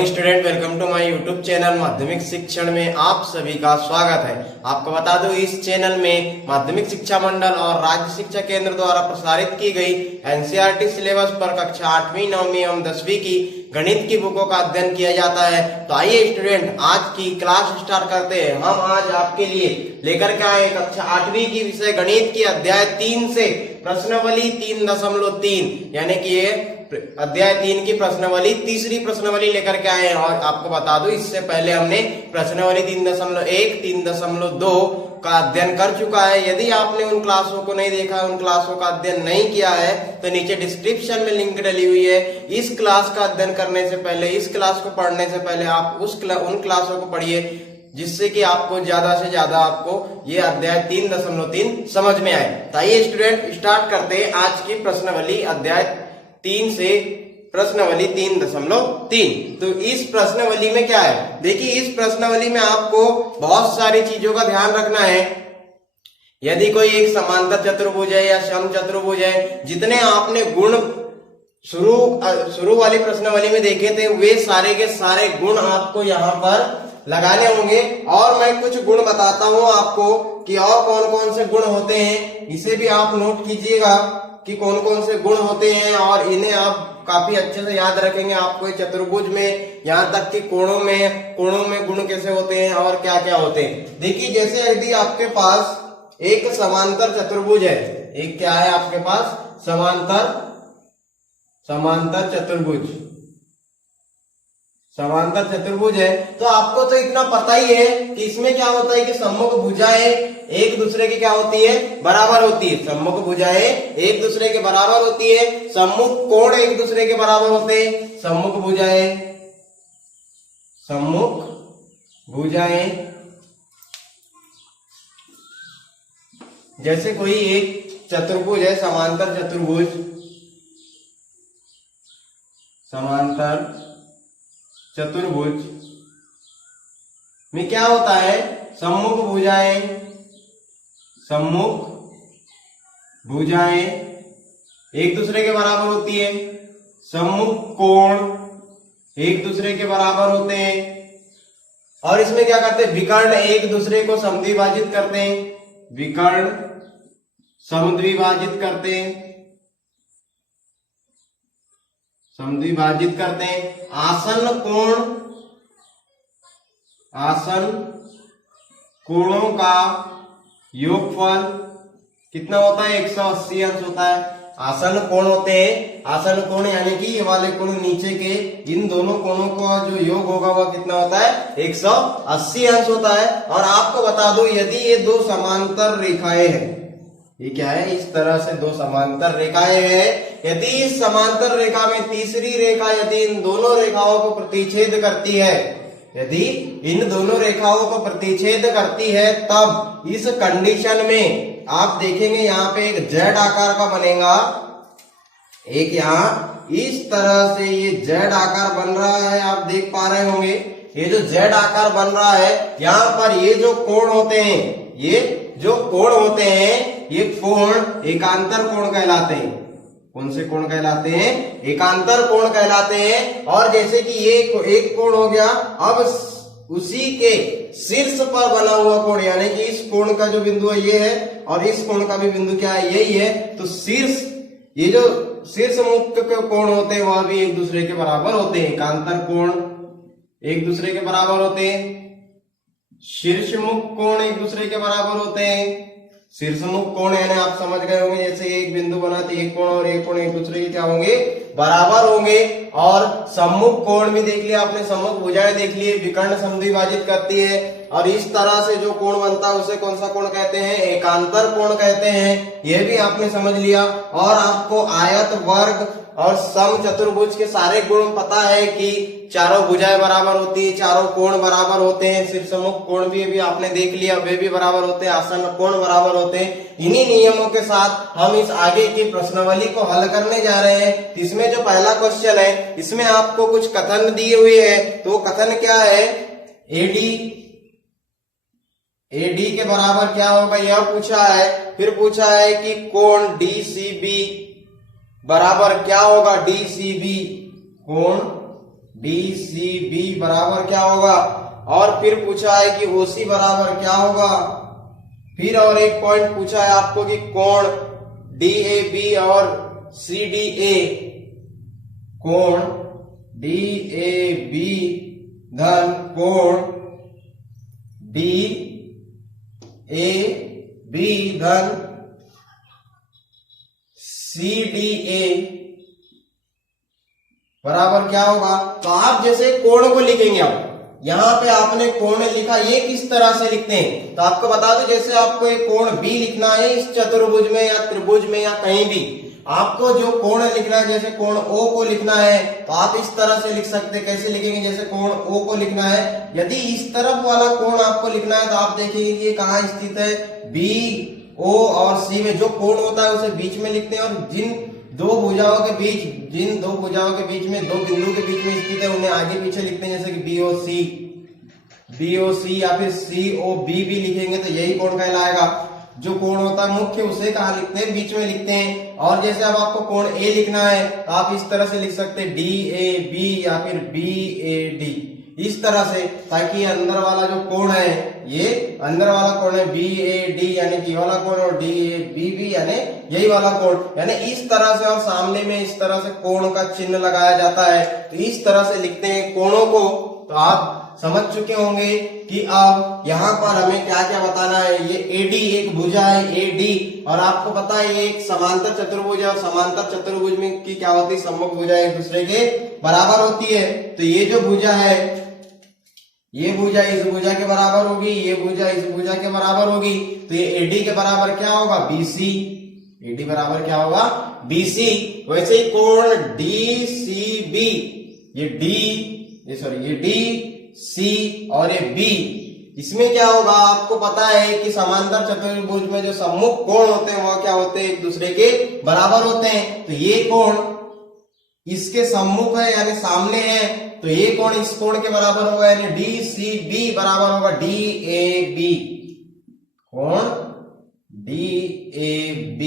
Student, welcome to my YouTube channel माध्यमिक शिक्षण में आप सभी का स्वागत है। आपको बता दूं, इस चैनल में माध्यमिक शिक्षा मंडल और राज्य शिक्षा केंद्र द्वारा प्रसारित की गई एनसीईआरटी सिलेबस पर कक्षा 8वीं 9वीं एवं 10वीं की गणित की बुकों का अध्ययन किया जाता है। तो आइए स्टूडेंट, आज की क्लास स्टार्ट करते हैं। हम आज आपके लिए लेकर के आए कक्षा 8वीं की विषय गणित की अध्याय 3 से प्रश्नावली 3.3 यानी कि ये अध्याय 3 की प्रश्नावली तीसरी प्रश्नावली लेकर के आए हैं। और आपको बता दूं, इससे पहले हमने प्रश्नावली 3.1 3.2 का अध्ययन कर चुका है। यदि आपने उन क्लासों को नहीं देखा, उन क्लासों का अध्ययन नहीं किया है, तो नीचे डिस्क्रिप्शन में लिंक डली हुई है। इस क्लास का अध्ययन करने से पहले, इस क्लास को पढ़ने से पहले आप उन क्लासों को पढ़िए, जिससे कि आपको ज्यादा से ज्यादा आपको ये अध्याय 3.3 समझ में आए। तो आइए स्टूडेंट, स्टार्ट करते हैं आज की प्रश्नावली अध्याय 3 से प्रश्नावली 3.3। तो इस प्रश्नावली में क्या है, देखिए इस प्रश्नावली में आपको बहुत सारी चीजों का ध्यान रखना है। यदि कोई एक समांतर चतुर्भुज है या सम चतुर्भुज है, जितने आपने गुण शुरू वाली प्रश्नावली में देखे थे, वे सारे के सारे गुण आपको यहाँ पर लगाने होंगे। और मैं कुछ गुण बताता हूं आपको कि और कौन कौन से गुण होते हैं, इसे भी आप नोट कीजिएगा कि कौन कौन से गुण होते हैं, और इन्हें आप काफी अच्छे से याद रखेंगे। आपको चतुर्भुज में यहाँ तक कि कोणों में गुण कैसे होते हैं और क्या क्या होते हैं। देखिए, जैसे यदि आपके पास एक समांतर चतुर्भुज है, एक क्या है आपके पास समांतर चतुर्भुज है, तो आपको तो इतना पता ही है कि इसमें क्या होता है कि सम्मुख भुजाएं एक दूसरे की क्या होती है, बराबर होती है। सम्मुख भुजाएं एक दूसरे के बराबर होती है, सम्मुख कोण एक दूसरे के बराबर होते हैं। सम्मुख भुजाएं जैसे कोई एक चतुर्भुज है, समांतर चतुर्भुज में क्या होता है, सम्मुख भुजाएं एक दूसरे के बराबर होती है, सम्मुख कोण एक दूसरे के बराबर होते हैं। और इसमें क्या करते हैं, विकर्ण एक दूसरे को समद्विभाजित करते हैं, समद्विभाजित करते हैं। आसन कोणों का योगफल कितना होता है, 180 अंश होता है। आसन कोण होते हैं, आसन कोण यानी कि ये वाले कोण नीचे के, इन दोनों कोणों का जो योग होगा वह कितना होता है, 180 अंश होता है। और आपको बता दो, यदि ये दो समांतर रेखाएं हैं, ये क्या है, इस तरह से दो समांतर रेखाएं हैं, यदि इस समांतर रेखा में तीसरी रेखा यदि इन दोनों रेखाओं को प्रतिच्छेद करती है, यदि इन दोनों रेखाओं को प्रतिच्छेद करती है, तब इस कंडीशन में आप देखेंगे यहाँ पे एक जेड आकार का बनेगा। एक यहाँ इस तरह से ये जेड आकार बन रहा है, आप देख पा रहे होंगे। ये जो जेड आकार बन रहा है, यहाँ पर ये जो कोण होते हैं, ये कोण एकांतर कोण कहलाते हैं। कौन से कोण कहलाते हैं, एकांतर कोण कहलाते हैं। और जैसे कि ये एक कोण हो गया, अब उसी के शीर्ष पर बना हुआ कोण, यानी कि इस कोण का जो बिंदु है ये है, और इस कोण का भी बिंदु क्या है, यही है। तो ये जो शीर्ष मुख के कोण होते हैं वह भी एक दूसरे के बराबर होते हैं। एकांतर कोण एक दूसरे के बराबर होते हैं, शीर्ष मुख कोण एक दूसरे के बराबर होते हैं। शीर्षमुख कोण यानी आप समझ गए होंगे, जैसे एक बिंदु बना तो एक कोण और एक कोण एक दूसरे के क्या होंगे, बराबर होंगे। और सम्मुख कोण भी देख लिया आपने, सम्मुख भुजाएं देख लिए, विकर्ण समद्विभाजित करती है। और इस तरह से जो कोण बनता है उसे कौन सा कोण कहते हैं, एकांतर कोण कहते हैं। यह भी आपने समझ लिया। और आपको आयत, वर्ग और सम चतुर्भुज के सारे गुण पता है कि चारों भुजाएं बराबर होती है, चारों कोण बराबर होते हैं। शीर्षमुख कोण भी आपने देख लिया, वे भी बराबर होते हैं, आसन कोण बराबर होते हैं। इन्हीं नियमों के साथ हम इस आगे की प्रश्नावली को हल करने जा रहे हैं। इसमें जो पहला क्वेश्चन है, इसमें आपको कुछ कथन दिए हुए हैं। तो कथन क्या है, एडी के बराबर क्या होगा, यह पूछा है। फिर पूछा है कि कोण DCB बराबर क्या होगा, DCB कोण DCB बराबर क्या होगा, और फिर पूछा है कि OC बराबर क्या होगा। फिर और एक पॉइंट पूछा है आपको कि कोण DAB और CDA, कोण DAB धन कोण DAB धन CDA बराबर क्या होगा। तो आप जैसे कोण को लिखेंगे, आप यहाँ पे आपने कोण लिखा, ये किस तरह से लिखते हैं तो आपको बता दो, जैसे आपको एक कोण B लिखना है इस चतुर्भुज में या त्रिभुज में या कहीं भी, आपको जो कोण लिखना है, जैसे कोण O को लिखना है तो आप इस तरह से लिख सकते हैं। कैसे लिखेंगे, जैसे कोण O को लिखना है, यदि इस तरफ वाला कोण आपको लिखना है तो आप देखेंगे कि ये कहाँ स्थित है, B, O और C में जो कोण होता है उसे बीच में लिखते हैं, और जिन दो भुजाओं के बीच में, दो बिंदु के बीच में स्थित है उन्हें आगे पीछे लिखते हैं, जैसे कि BOC या फिर COB भी लिखेंगे तो यही कोण कहलाएगा। जो कोण होता है मुख्य उसे कहाँ लिखते हैं, बीच में लिखते हैं। और जैसे अब आपको कोण A लिखना है तो आप इस तरह से लिख सकते हैं DAB या फिर BAD, इस तरह से, ताकि अंदर वाला जो कोण है, ये अंदर वाला कोण है BAD यानी कि ये वाला कोण, और DABB यानी यही वाला कोण, यानी इस तरह से, और सामने में इस तरह से कोण का चिन्ह लगाया जाता है। तो इस तरह से लिखते हैं कोणों को। तो आप समझ चुके होंगे कि अब यहाँ पर हमें क्या क्या बताना है। ये AD एक भुजा है AD, और आपको पता है ये एक समांतर चतुर्भुज है, और समांतर चतुर्भुज में की क्या होती है, सम्मुख भुजा एक दूसरे के बराबर होती है। तो ये जो भुजा है, ये भुजा इस भुजा के बराबर होगी, ये भुजा इस भुजा के बराबर होगी। तो ये AD के बराबर क्या होगा, BC। AD बराबर क्या होगा, BC। वैसे ही कोण DCB, ये DC और ये B, इसमें क्या होगा, आपको पता है कि समांतर चतुर्भुज में जो सम्मुख कोण होते हैं वह क्या होते हैं, एक दूसरे के बराबर होते हैं। तो ये कोण इसके सम्मुख है यानी सामने है, तो ये कोण इस कोण के बराबर होगा, यानी DCB बराबर होगा DAB, कोण DAB।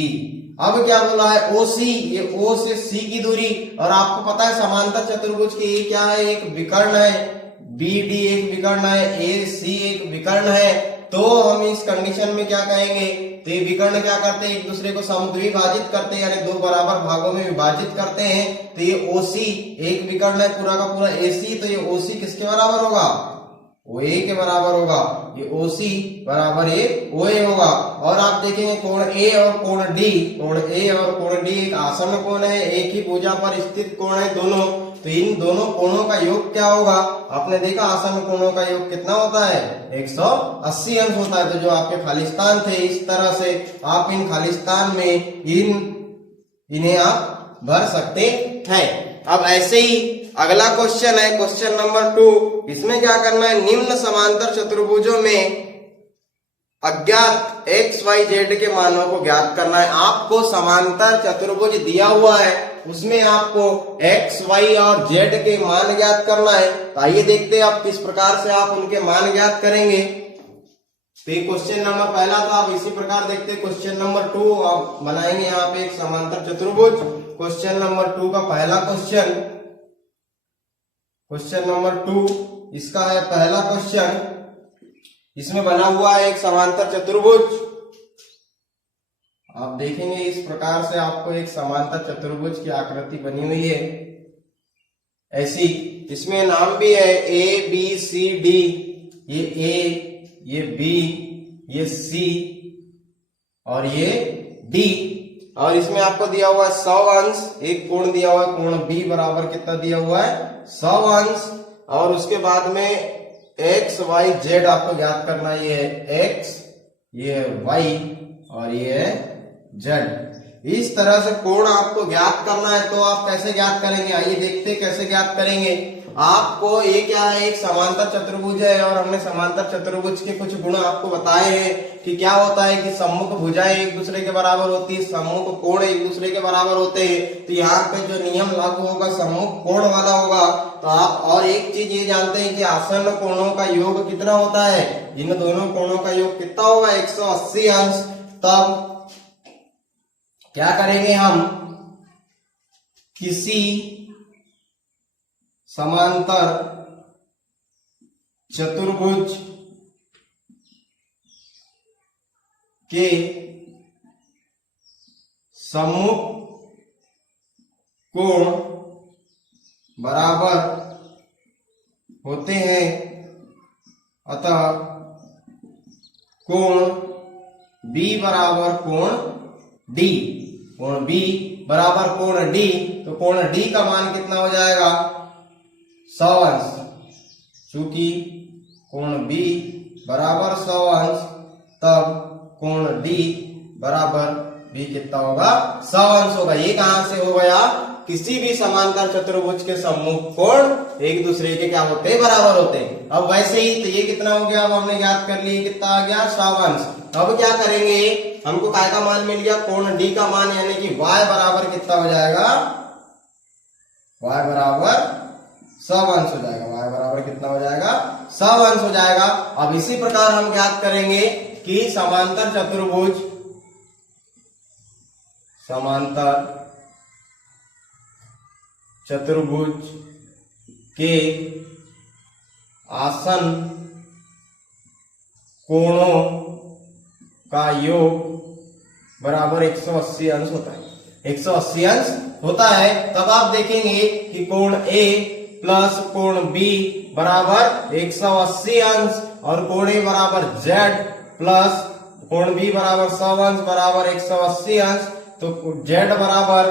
अब क्या बोला है, OC, ये O से C की दूरी, और आपको पता है समांतर चतुर्भुज की ये क्या है, एक विकर्ण है, BD एक विकर्ण है, AC एक विकर्ण है। तो हम इस कंडीशन में क्या कहेंगे, तो ये विकर्ण क्या करते हैं, एक दूसरे को समद्विभाजित करते हैं, यानी दो बराबर भागों में विभाजित करते हैं। तो ये OC एक विकर्ण है पूरा का पूरा AC, तो ये OC किसके बराबर होगा, OA के बराबर होगा। ये OC बराबर ये OA होगा। और आप देखेंगे कोण A और कोण D, कोण A और कोण D एक आसन्न कोण है, एक ही भुजा पर स्थित कोण है दोनों। तो इन दोनों कोणों का योग क्या होगा, आपने देखा आसन्न कोणों का योग कितना होता है, 180 अंश होता है। तो जो आपके खालिस्तान थे, इस तरह से आप इन खालिस्तान में इन्हें आप भर सकते हैं। अब ऐसे ही अगला क्वेश्चन है, क्वेश्चन नंबर 2। इसमें क्या करना है, निम्न समांतर चतुर्भुजों में अज्ञात XYZ के मानों को ज्ञात करना है। आपको समांतर चतुर्भुज दिया हुआ है, उसमें आपको X, Y और Z के मान ज्ञात करना है। तो आइए देखते हैं आप किस प्रकार से आप उनके मान ज्ञात करेंगे। तो ये क्वेश्चन नंबर पहला था, आप इसी प्रकार देखते हैं क्वेश्चन नंबर 2। आप बनाएंगे यहाँ पे एक समांतर चतुर्भुज। क्वेश्चन नंबर 2 का पहला क्वेश्चन, क्वेश्चन नंबर 2 इसका है पहला क्वेश्चन। इसमें बना हुआ है एक समांतर चतुर्भुज। आप देखेंगे इस प्रकार से आपको एक समांतर चतुर्भुज की आकृति बनी हुई है ऐसी। इसमें नाम भी है ABCD, ये A, ये B, ये C और ये D। और इसमें आपको दिया हुआ है 100 अंश, एक कोण दिया हुआ है, कोण B बराबर कितना दिया हुआ है, 100 अंश। और उसके बाद में X, Y, Z आपको ज्ञात करना है। ये है X, ये है Y और ये है Z। इस तरह से कोण आपको ज्ञात करना है। तो आप कैसे ज्ञात करेंगे, आइए देखते हैं कैसे ज्ञात करेंगे। आपको ये क्या है, एक समांतर चतुर्भुज है और हमने समांतर चतुर्भुज के कुछ गुण आपको बताए हैं कि क्या होता है कि सम्मुख भुजाएं एक दूसरे के बराबर होती है, सम्मुख कोण एक दूसरे के बराबर होते हैं। तो यहाँ पे जो नियम लागू होगा सम्मुख कोण वाला होगा। तो आप और एक चीज ये जानते हैं कि आसन्न कोणों का योग कितना होता है, इन दोनों कोणों का योग कितना होगा, 180 अंश। तब क्या करेंगे हम, किसी समांतर चतुर्भुज के सम्मुख कोण बराबर होते हैं, अतः कोण B बराबर कोण D, कोण B बराबर कोण D, तो कोण D का मान कितना हो जाएगा 100 अंश। चूंकि कोण B बराबर 100 अंश, तब कोण D बराबर भी कितना होगा 100 अंश होगा। ये कहां से हो गया, किसी भी समांतर चतुर्भुज के सम्मुख कोण एक दूसरे के क्या होते हैं, बराबर होते हैं। अब वैसे ही तो ये कितना हो गया, अब हमने ज्ञात कर लिया कितना आ गया 100 अंश। अब क्या करेंगे, हमको काय का मान मिल गया, कोण D का मान, यानी कि y बराबर कितना हो जाएगा, y बराबर 100 अंश हो जाएगा, y बराबर कितना हो जाएगा 100 अंश हो जाएगा। अब इसी प्रकार हम ज्ञात करेंगे कि समांतर चतुर्भुज के आसन कोणों का योग बराबर 180 अंश होता है। 180 अंश होता है, तब आप देखेंगे कि कोण A प्लस कोण B बराबर 180 अंश और कोण A बराबर Z प्लस कोण B बराबर 100 अंश बराबर 180 अंश। तो Z बराबर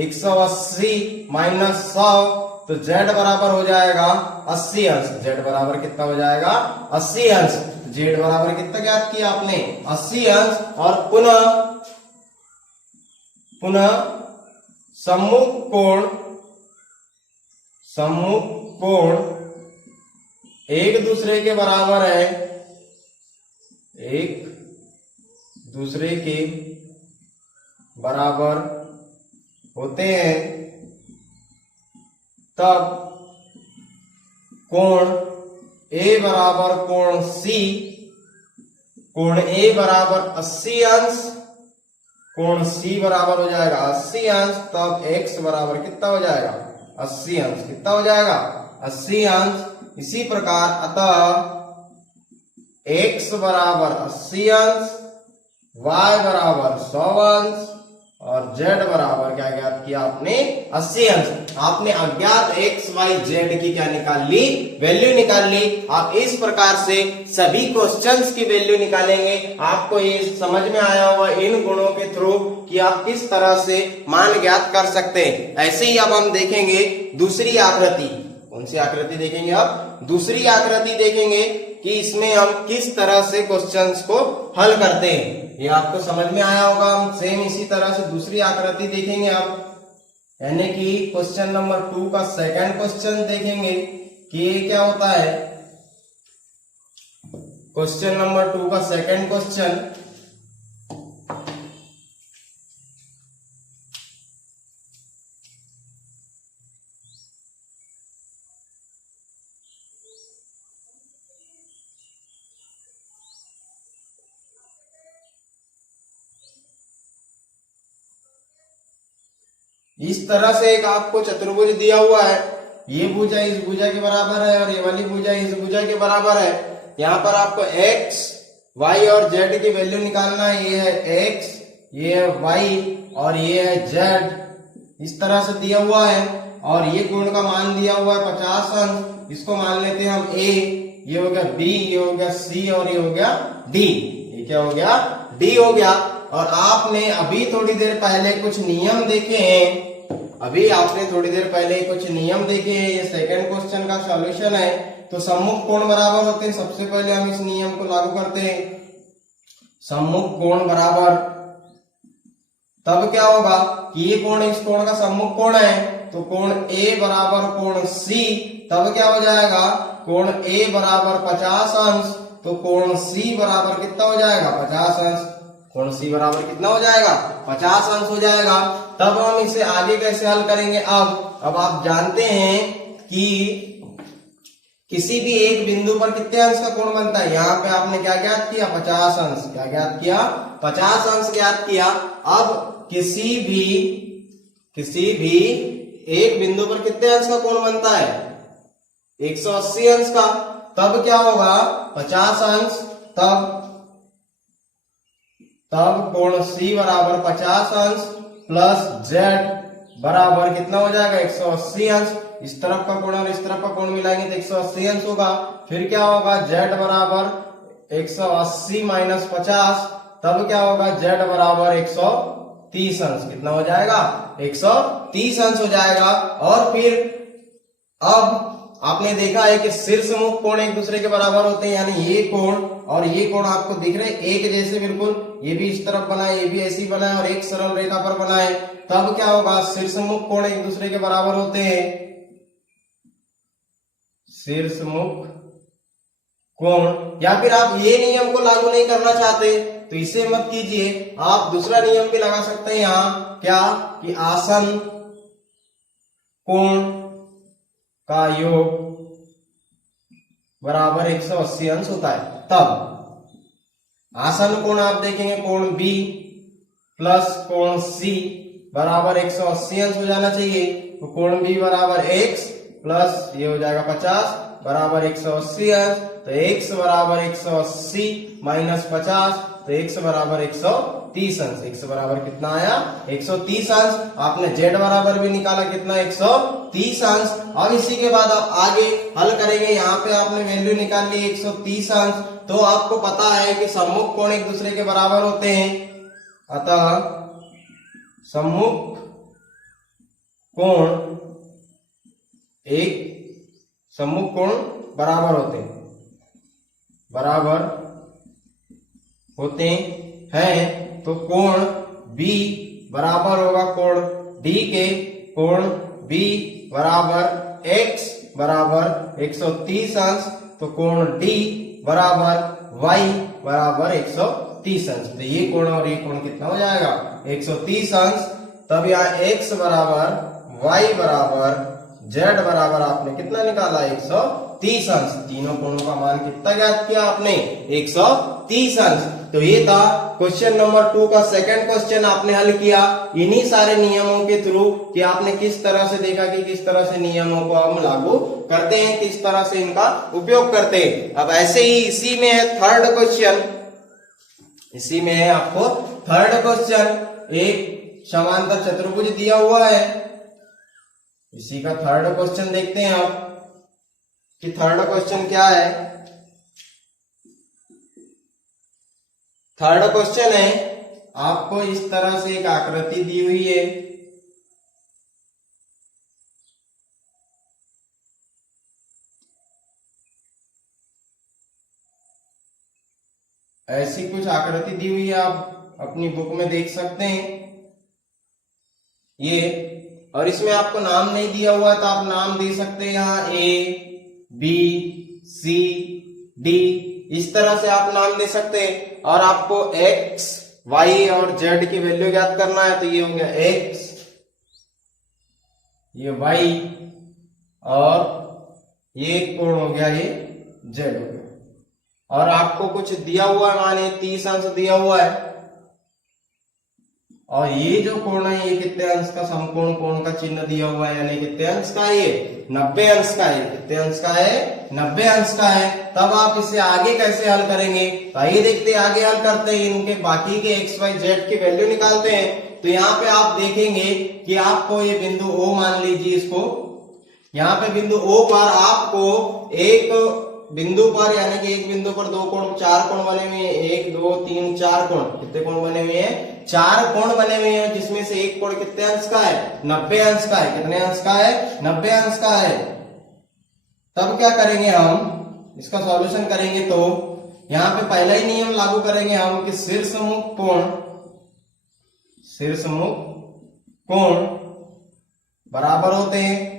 180 माइनस 100, तो Z बराबर हो जाएगा 80 अंश। Z बराबर कितना हो जाएगा 80 अंश। Z बराबर कितना ज्ञात किया आपने 80 अंश। और पुनः सम्मुख कोण एक दूसरे के बराबर है, एक दूसरे के बराबर होते हैं, तब कोण A बराबर कोण C, कोण A बराबर 80 अंश, कोण C बराबर हो जाएगा 80 अंश, तब X बराबर कितना हो जाएगा 80 अंश। कितना हो जाएगा 80 अंश। इसी प्रकार अतः X बराबर 80 अंश, Y बराबर 100 अंश और Z बराबर क्या ज्ञात किया आपने 80 अंश। आपने अज्ञात X Y Z की क्या निकाल ली, वैल्यू निकाल ली। आप इस प्रकार से सभी क्वेश्चंस की वैल्यू निकालेंगे। आपको ये समझ में आया होगा इन गुणों के थ्रू कि आप किस तरह से मान ज्ञात कर सकते हैं। ऐसे ही अब हम देखेंगे दूसरी आकृति। कौन सी आकृति देखेंगे, अब दूसरी आकृति देखेंगे कि इसमें हम किस तरह से क्वेश्चंस को हल करते हैं। ये आपको समझ में आया होगा। हम सेम इसी तरह से दूसरी आकृति देखेंगे अब, यानी कि क्वेश्चन नंबर 2 का सेकंड क्वेश्चन देखेंगे कि ये क्या होता है। क्वेश्चन नंबर 2 का सेकंड क्वेश्चन, इस तरह से एक आपको चतुर्भुज दिया हुआ है। ये भुजा इस भुजा के बराबर है और ये वाली भुजा इस भुजा के बराबर है। यहाँ पर आपको x, y और z की वैल्यू निकालना है। ये है x, ये है y और ये है z। इस तरह से दिया हुआ है और ये कोण का मान दिया हुआ है 50 अंश। इसको मान लेते हैं हम a, ये हो गया b, ये हो गया c और ये हो गया d। ये क्या हो गया d हो गया। और आपने अभी थोड़ी देर पहले कुछ नियम देखे हैं, अभी आपने थोड़ी देर पहले कुछ नियम देखे हैं। ये सेकंड क्वेश्चन का सॉल्यूशन है। तो सम्मुख कोण बराबर होते हैं। सबसे पहले हम इस नियम को लागू करते हैं। सम्मुख कोण बराबर, तब क्या होगा कि ये कोण इस कोण का सम्मुख कोण है, तो कोण A बराबर कोण C, तब क्या हो जाएगा कोण A बराबर 50 अंश, तो कोण C बराबर कितना हो जाएगा 50 अंश। कोण C बराबर कितना हो जाएगा 50 अंश हो जाएगा। तब हम इसे आगे कैसे हल करेंगे। अब आप जानते हैं कि किसी भी एक बिंदु पर कितने अंश का कोण बनता है। यहाँ पे आपने क्या ज्ञात किया 50 अंश। क्या ज्ञात किया 50 अंश ज्ञात किया। अब किसी भी एक बिंदु पर कितने अंश का कोण बनता है 180 अंश का, तब क्या होगा 50 अंश, तब कोण C बराबर 50 अंश प्लस Z बराबर कितना हो जाएगा 180 अंश। इस तरफ का कोण और इस तरफ का कोण मिलाएंगे तो 180 अंश होगा। फिर क्या होगा Z बराबर 180 माइनस 50, तब क्या होगा Z बराबर 130 अंश। कितना हो जाएगा 130 अंश हो जाएगा। और फिर अब आपने देखा है कि शीर्ष मुख कोण एक दूसरे के बराबर होते हैं, यानी ये कोण और ये कोण आपको दिख रहे हैं एक जैसे बिल्कुल, ये भी इस तरफ बना है, ये भी ऐसी बना है और एक सरल रेखा पर बना है। तब क्या होगा शीर्ष मुख कोण एक दूसरे के बराबर होते हैं। शीर्ष मुख कोण, या फिर आप ये नियम को लागू नहीं करना चाहते तो इसे मत कीजिए, आप दूसरा नियम भी लगा सकते हैं यहाँ, क्या कि आसन कोण का योग बराबर 180 अंश होता है। तब आसन कोण आप देखेंगे कोण B प्लस कोण C बराबर 180 अंश हो जाना चाहिए। तो कोण B बराबर x प्लस ये हो जाएगा 50 बराबर 180 अंश। तो x बराबर 180 माइनस 50, तो x बराबर 130 अंश। x बराबर कितना आया 130 अंश। आपने z बराबर भी निकाला कितना 130 अंश। अब इसी के बाद आप आगे हल करेंगे, यहाँ पे आपने वैल्यू निकाल ली 130 अंश। तो आपको पता है कि सम्मुख कोण एक दूसरे के बराबर होते हैं, अतः सम्मुख कोण बराबर होते हैं। तो कोण B बराबर होगा कोण D के, कोण B बराबर x बराबर 130 अंश, तो कोण D बराबर y बराबर 130 अंश। तो ये कोण और ये कोण कितना हो जाएगा 130 अंश। तब यहाँ x बराबर y बराबर z बराबर आपने कितना निकाला 130 अंश। तीनों कोणों का मान कितना ज्ञात किया आपने 130 अंश। तो ये था क्वेश्चन नंबर 2 का सेकंड क्वेश्चन आपने हल किया इन्हीं सारे नियमों के थ्रू, कि आपने किस तरह से देखा कि किस तरह से नियमों को हम लागू करते हैं, किस तरह से इनका उपयोग करते हैं। अब ऐसे ही इसी में है थर्ड क्वेश्चन, इसी में है आपको थर्ड क्वेश्चन। एक समांतर चतुर्भुज दिया हुआ है, इसी का थर्ड क्वेश्चन देखते हैं आप कि थर्ड क्वेश्चन क्या है। थर्ड क्वेश्चन है, आपको इस तरह से एक आकृति दी हुई है, ऐसी कुछ आकृति दी हुई है, आप अपनी बुक में देख सकते हैं ये। और इसमें आपको नाम नहीं दिया हुआ है तो आप नाम दे सकते हैं यहाँ A B C D, इस तरह से आप नाम दे सकते हैं। और आपको x y और z की वैल्यू ज्ञात करना है, तो ये हो गया x, ये y और ये कोण हो गया ये z हो गया। और आपको कुछ दिया हुआ है, माने 30 अंश दिया हुआ है, और ये जो कोण है ये कितने अंश का समकोण कोण का चिन्ह दिया हुआ है, यानी कितने अंश का है ये 90 अंश का है। कितने अंश का है 90 अंश का है। तब आप इसे आगे कैसे हल करेंगे, तो आइए देखते हैं आगे हल करते हैं। इनके बाकी के x y z की वैल्यू निकालते हैं। तो यहाँ पे आप देखेंगे कि आपको ये बिंदु O मान लीजिए इसको, यहाँ पे बिंदु O पर आपको एक बिंदु पर, यानी कि एक बिंदु पर दो कोण, चार कोण बने हुए हैं, 1 2 3 4 कोण। कितने कोण बने हुए हैं 4 कोण बने हुए हैं, जिसमें से एक कोण कितने अंश का है 90 अंश का है। कितने अंश का है 90 अंश का है। तब क्या करेंगे हम, इसका सॉल्यूशन करेंगे तो यहाँ पे पहला ही नियम लागू करेंगे हम कि शीर्ष मुख कोण बराबर होते हैं।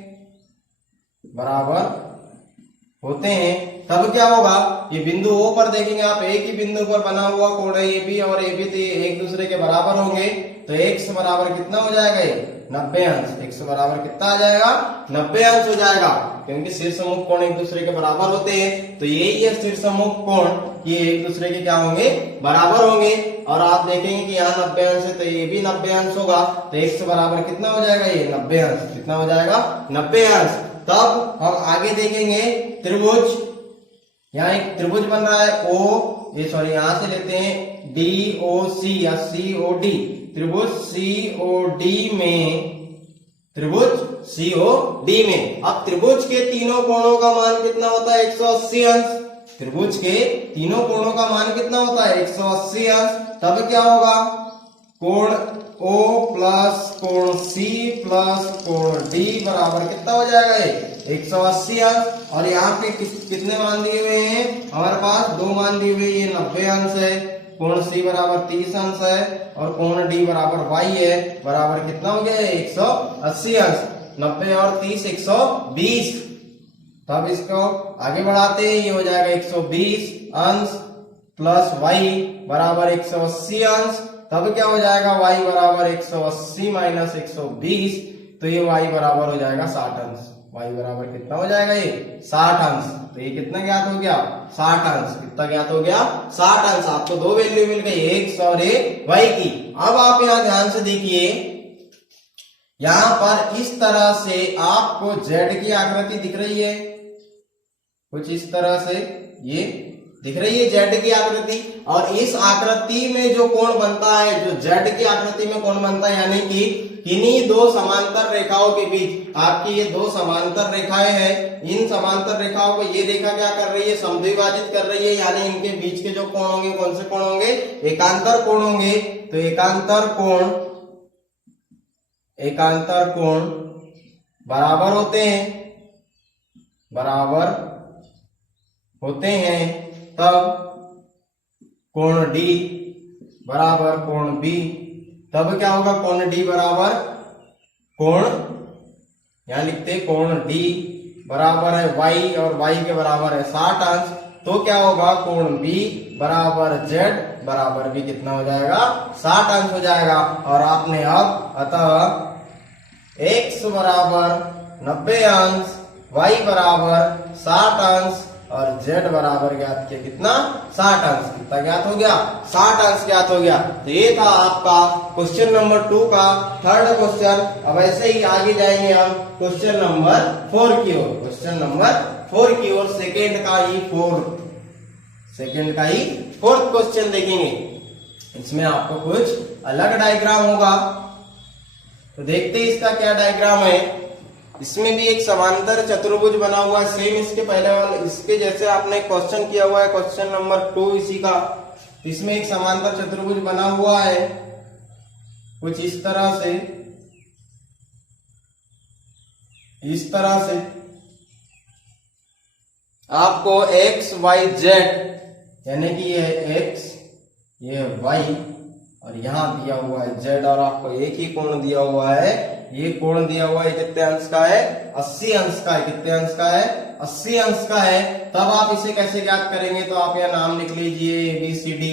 तब क्या होगा, ये बिंदु O पर देखेंगे आप, एक ही बिंदु पर बना हुआ कोण है AB और AB तो एक दूसरे के बराबर होंगे। तो x बराबर कितना हो जाएगा ये 90 अंश। x बराबर कितना आ जाएगा 90 अंश हो जाएगा, क्योंकि शीर्ष मुख कोण एक दूसरे के बराबर होते हैं। तो यही है शीर्ष मुख कोण, ये एक दूसरे के क्या होंगे बराबर होंगे। और आप देखेंगे कि यहाँ 90 अंश है तो ये भी 90 अंश होगा। तो x बराबर कितना हो जाएगा ये 90 अंश। कितना हो जाएगा 90 अंश। तब हम आगे देखेंगे त्रिभुज, यहाँ एक त्रिभुज बन रहा है यहां से लेते हैं DOC या COD, त्रिभुज COD में अब त्रिभुज के तीनों कोणों का मान कितना होता है 180 अंश। त्रिभुज के तीनों कोणों का मान कितना होता है 180 अंश। तब क्या होगा कोण O प्लस कोण C प्लस कोण D बराबर कितना हो जाएगा ये 180 अंश। और यहाँ पे कितने मान दिए हुए हैं हमारे पास 2 मान दिए हुए, ये 90 अंश है, कोण C बराबर 30 अंश है और कोण D बराबर y है, बराबर कितना हो गया 180 अंश। 90 और 30 120। तब इसको आगे बढ़ाते हैं, ये हो जाएगा 120 अंश प्लस y बराबर 180 अंश। तब क्या हो जाएगा y बराबर 180 माइनस 120, तो ये y बराबर हो जाएगा 60 अंश। y बराबर कितना हो जाएगा ये 60 अंश। तो ये कितना ज्ञात हो गया 60 अंश। कितना ज्ञात हो गया 60 अंश। आपको 2 वैल्यू मिल गई, x और y की। अब आप यहाँ ध्यान से देखिए, यहाँ पर इस तरह से आपको z की आकृति दिख रही है, कुछ इस तरह से ये दिख रही है z की आकृति। और इस आकृति में जो कोण बनता है, जो z की आकृति में कोण बनता है, यानी कि किन्हीं 2 समांतर रेखाओं के बीच आपकी ये 2 समांतर रेखाएं हैं, इन समांतर रेखाओं को ये रेखा क्या कर रही है समद्विभाजित कर रही है, यानी इनके बीच के जो कोण होंगे कौन से कोण होंगे एकांतर कोण होंगे। तो एकांतर कोण बराबर होते हैं, तब कोण D बराबर कोण B। तब क्या होगा कोण D बराबर कोण, यहां लिखते कोण D बराबर है y और y के बराबर है 60 अंश। तो क्या होगा कोण B बराबर z बराबर भी कितना हो जाएगा 60 अंश हो जाएगा। और आपने अब अतः x बराबर 90 अंश, y बराबर 60 अंश और z बराबर ज्ञात किया कितना 60 अंश। कितना ज्ञात हो गया 60 अंश ज्ञात हो गया। तो ये था आपका क्वेश्चन नंबर 2 का थर्ड क्वेश्चन। अब ऐसे ही आगे जाएंगे हम क्वेश्चन नंबर 4 की ओर। क्वेश्चन नंबर 4 की ओर सेकेंड का ही फोर्थ क्वेश्चन देखेंगे। इसमें आपको कुछ अलग डायग्राम होगा, तो देखते हैं इसका क्या डायग्राम है। इसमें भी एक समांतर चतुर्भुज बना हुआ है, सेम इसके पहले वाले इसके जैसे आपने क्वेश्चन किया हुआ है क्वेश्चन नंबर 2 इसी का। इसमें एक समांतर चतुर्भुज बना हुआ है कुछ इस तरह से आपको x y z यानी कि ये है x ये है y और यहाँ दिया हुआ है z और आपको एक ही कोण दिया हुआ है। ये कोण दिया हुआ है कितने अंश का है 80 अंश का है। कितने अंश का है 80 अंश का है। तब आप इसे कैसे ज्ञात करेंगे, तो आप यहाँ नाम लिख लीजिए ABCD,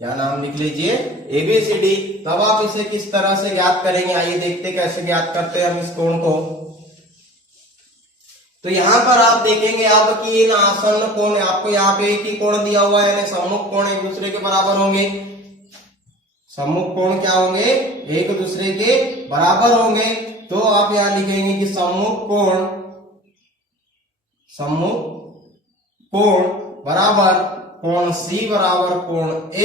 यहाँ नाम लिख लीजिए ABCD। तब आप इसे किस तरह से ज्ञात करेंगे, आइए देखते कैसे ज्ञात करते हैं हम इस कोण को। तो यहाँ पर आप देखेंगे अब कि इन आसन्न कोण, आपको यहाँ पे एक ही कोण दिया हुआ है, यानी सम्मुख कोण एक दूसरे के बराबर होंगे। सम्मुख कोण क्या होंगे एक दूसरे के बराबर होंगे। तो आप यहां लिखेंगे कि सम्मुख कोण बराबर कोण C बराबर कोण A।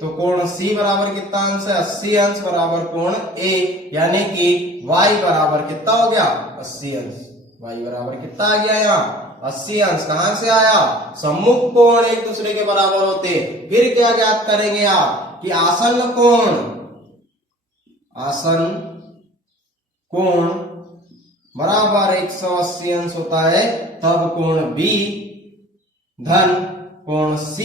तो कोण C बराबर कितना अंश है 80 अंश बराबर कोण A, यानी कि y बराबर कितना हो गया 80 अंश। y बराबर कितना आ गया यहाँ 80 अंश। कहां से आया, सम्मुख कोण एक दूसरे के बराबर होते। फिर क्या ज्ञात करेंगे आप कि आसन्न कोण बराबर 180 अंश होता है। तब कोण B धन कोण C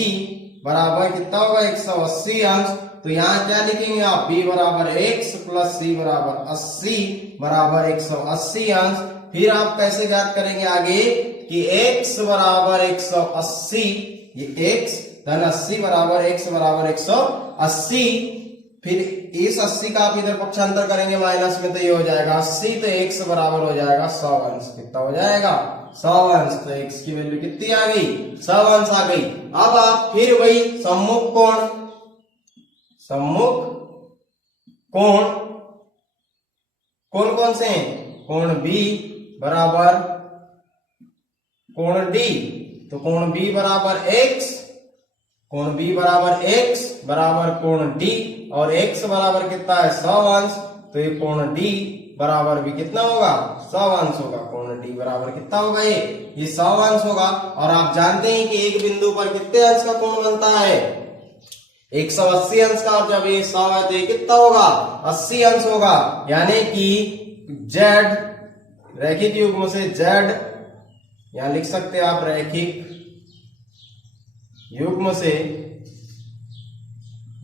बराबर कितना होगा 180 अंश। तो यहाँ क्या लिखेंगे आप B बराबर x प्लस C बराबर 80 बराबर 180 अंश। फिर आप कैसे ज्ञात करेंगे आगे कि x बराबर 180, ये x धन 80 बराबर x बराबर 180। फिर इस 80 का आप इधर पक्षांतर करेंगे माइनस में, तो ये हो जाएगा 80, तो x बराबर हो जाएगा 100 अंश। कितना हो जाएगा 100 अंश। तो x की वैल्यू कितनी आ गई 100 अंश आ गई। अब आप फिर वही सम्मुख कोण कौन से हैं, कोण B बराबर कोण डी, तो कोण बी बराबर x, कोण बी बराबर x बराबर कोण डी, और x बराबर कितना है 100 अंश, तो ये कोण डी बराबर भी कितना होगा 100 अंश होगा। कोण डी बराबर कितना होगा ये 100 अंश होगा। और आप जानते हैं कि एक बिंदु पर कितने अंश का कोण बनता है 180 अंश का, और जब ये 100 है तो ये कितना होगा 80 अंश होगा। यानी कि z रैखिक युग्म से z, यहां लिख सकते हैं आप रैखिक युग्म से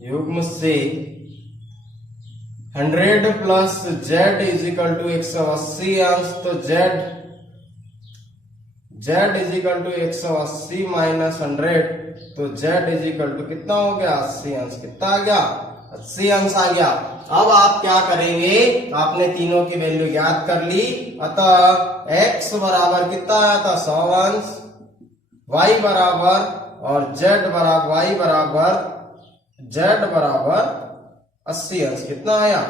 100 plus z is equal to 180 अंश, तो z is equal to 180 minus 100, तो z इज इक्वल टू कितना हो गया 80 अंश। कितना आ गया 80 अंश आ गया। अब आप क्या करेंगे, आपने तीनों की वैल्यू ज्ञात कर ली, अतः x बराबर कितना आया था 100 अंश, y बराबर और z बराबर 80 अंश। कितना आया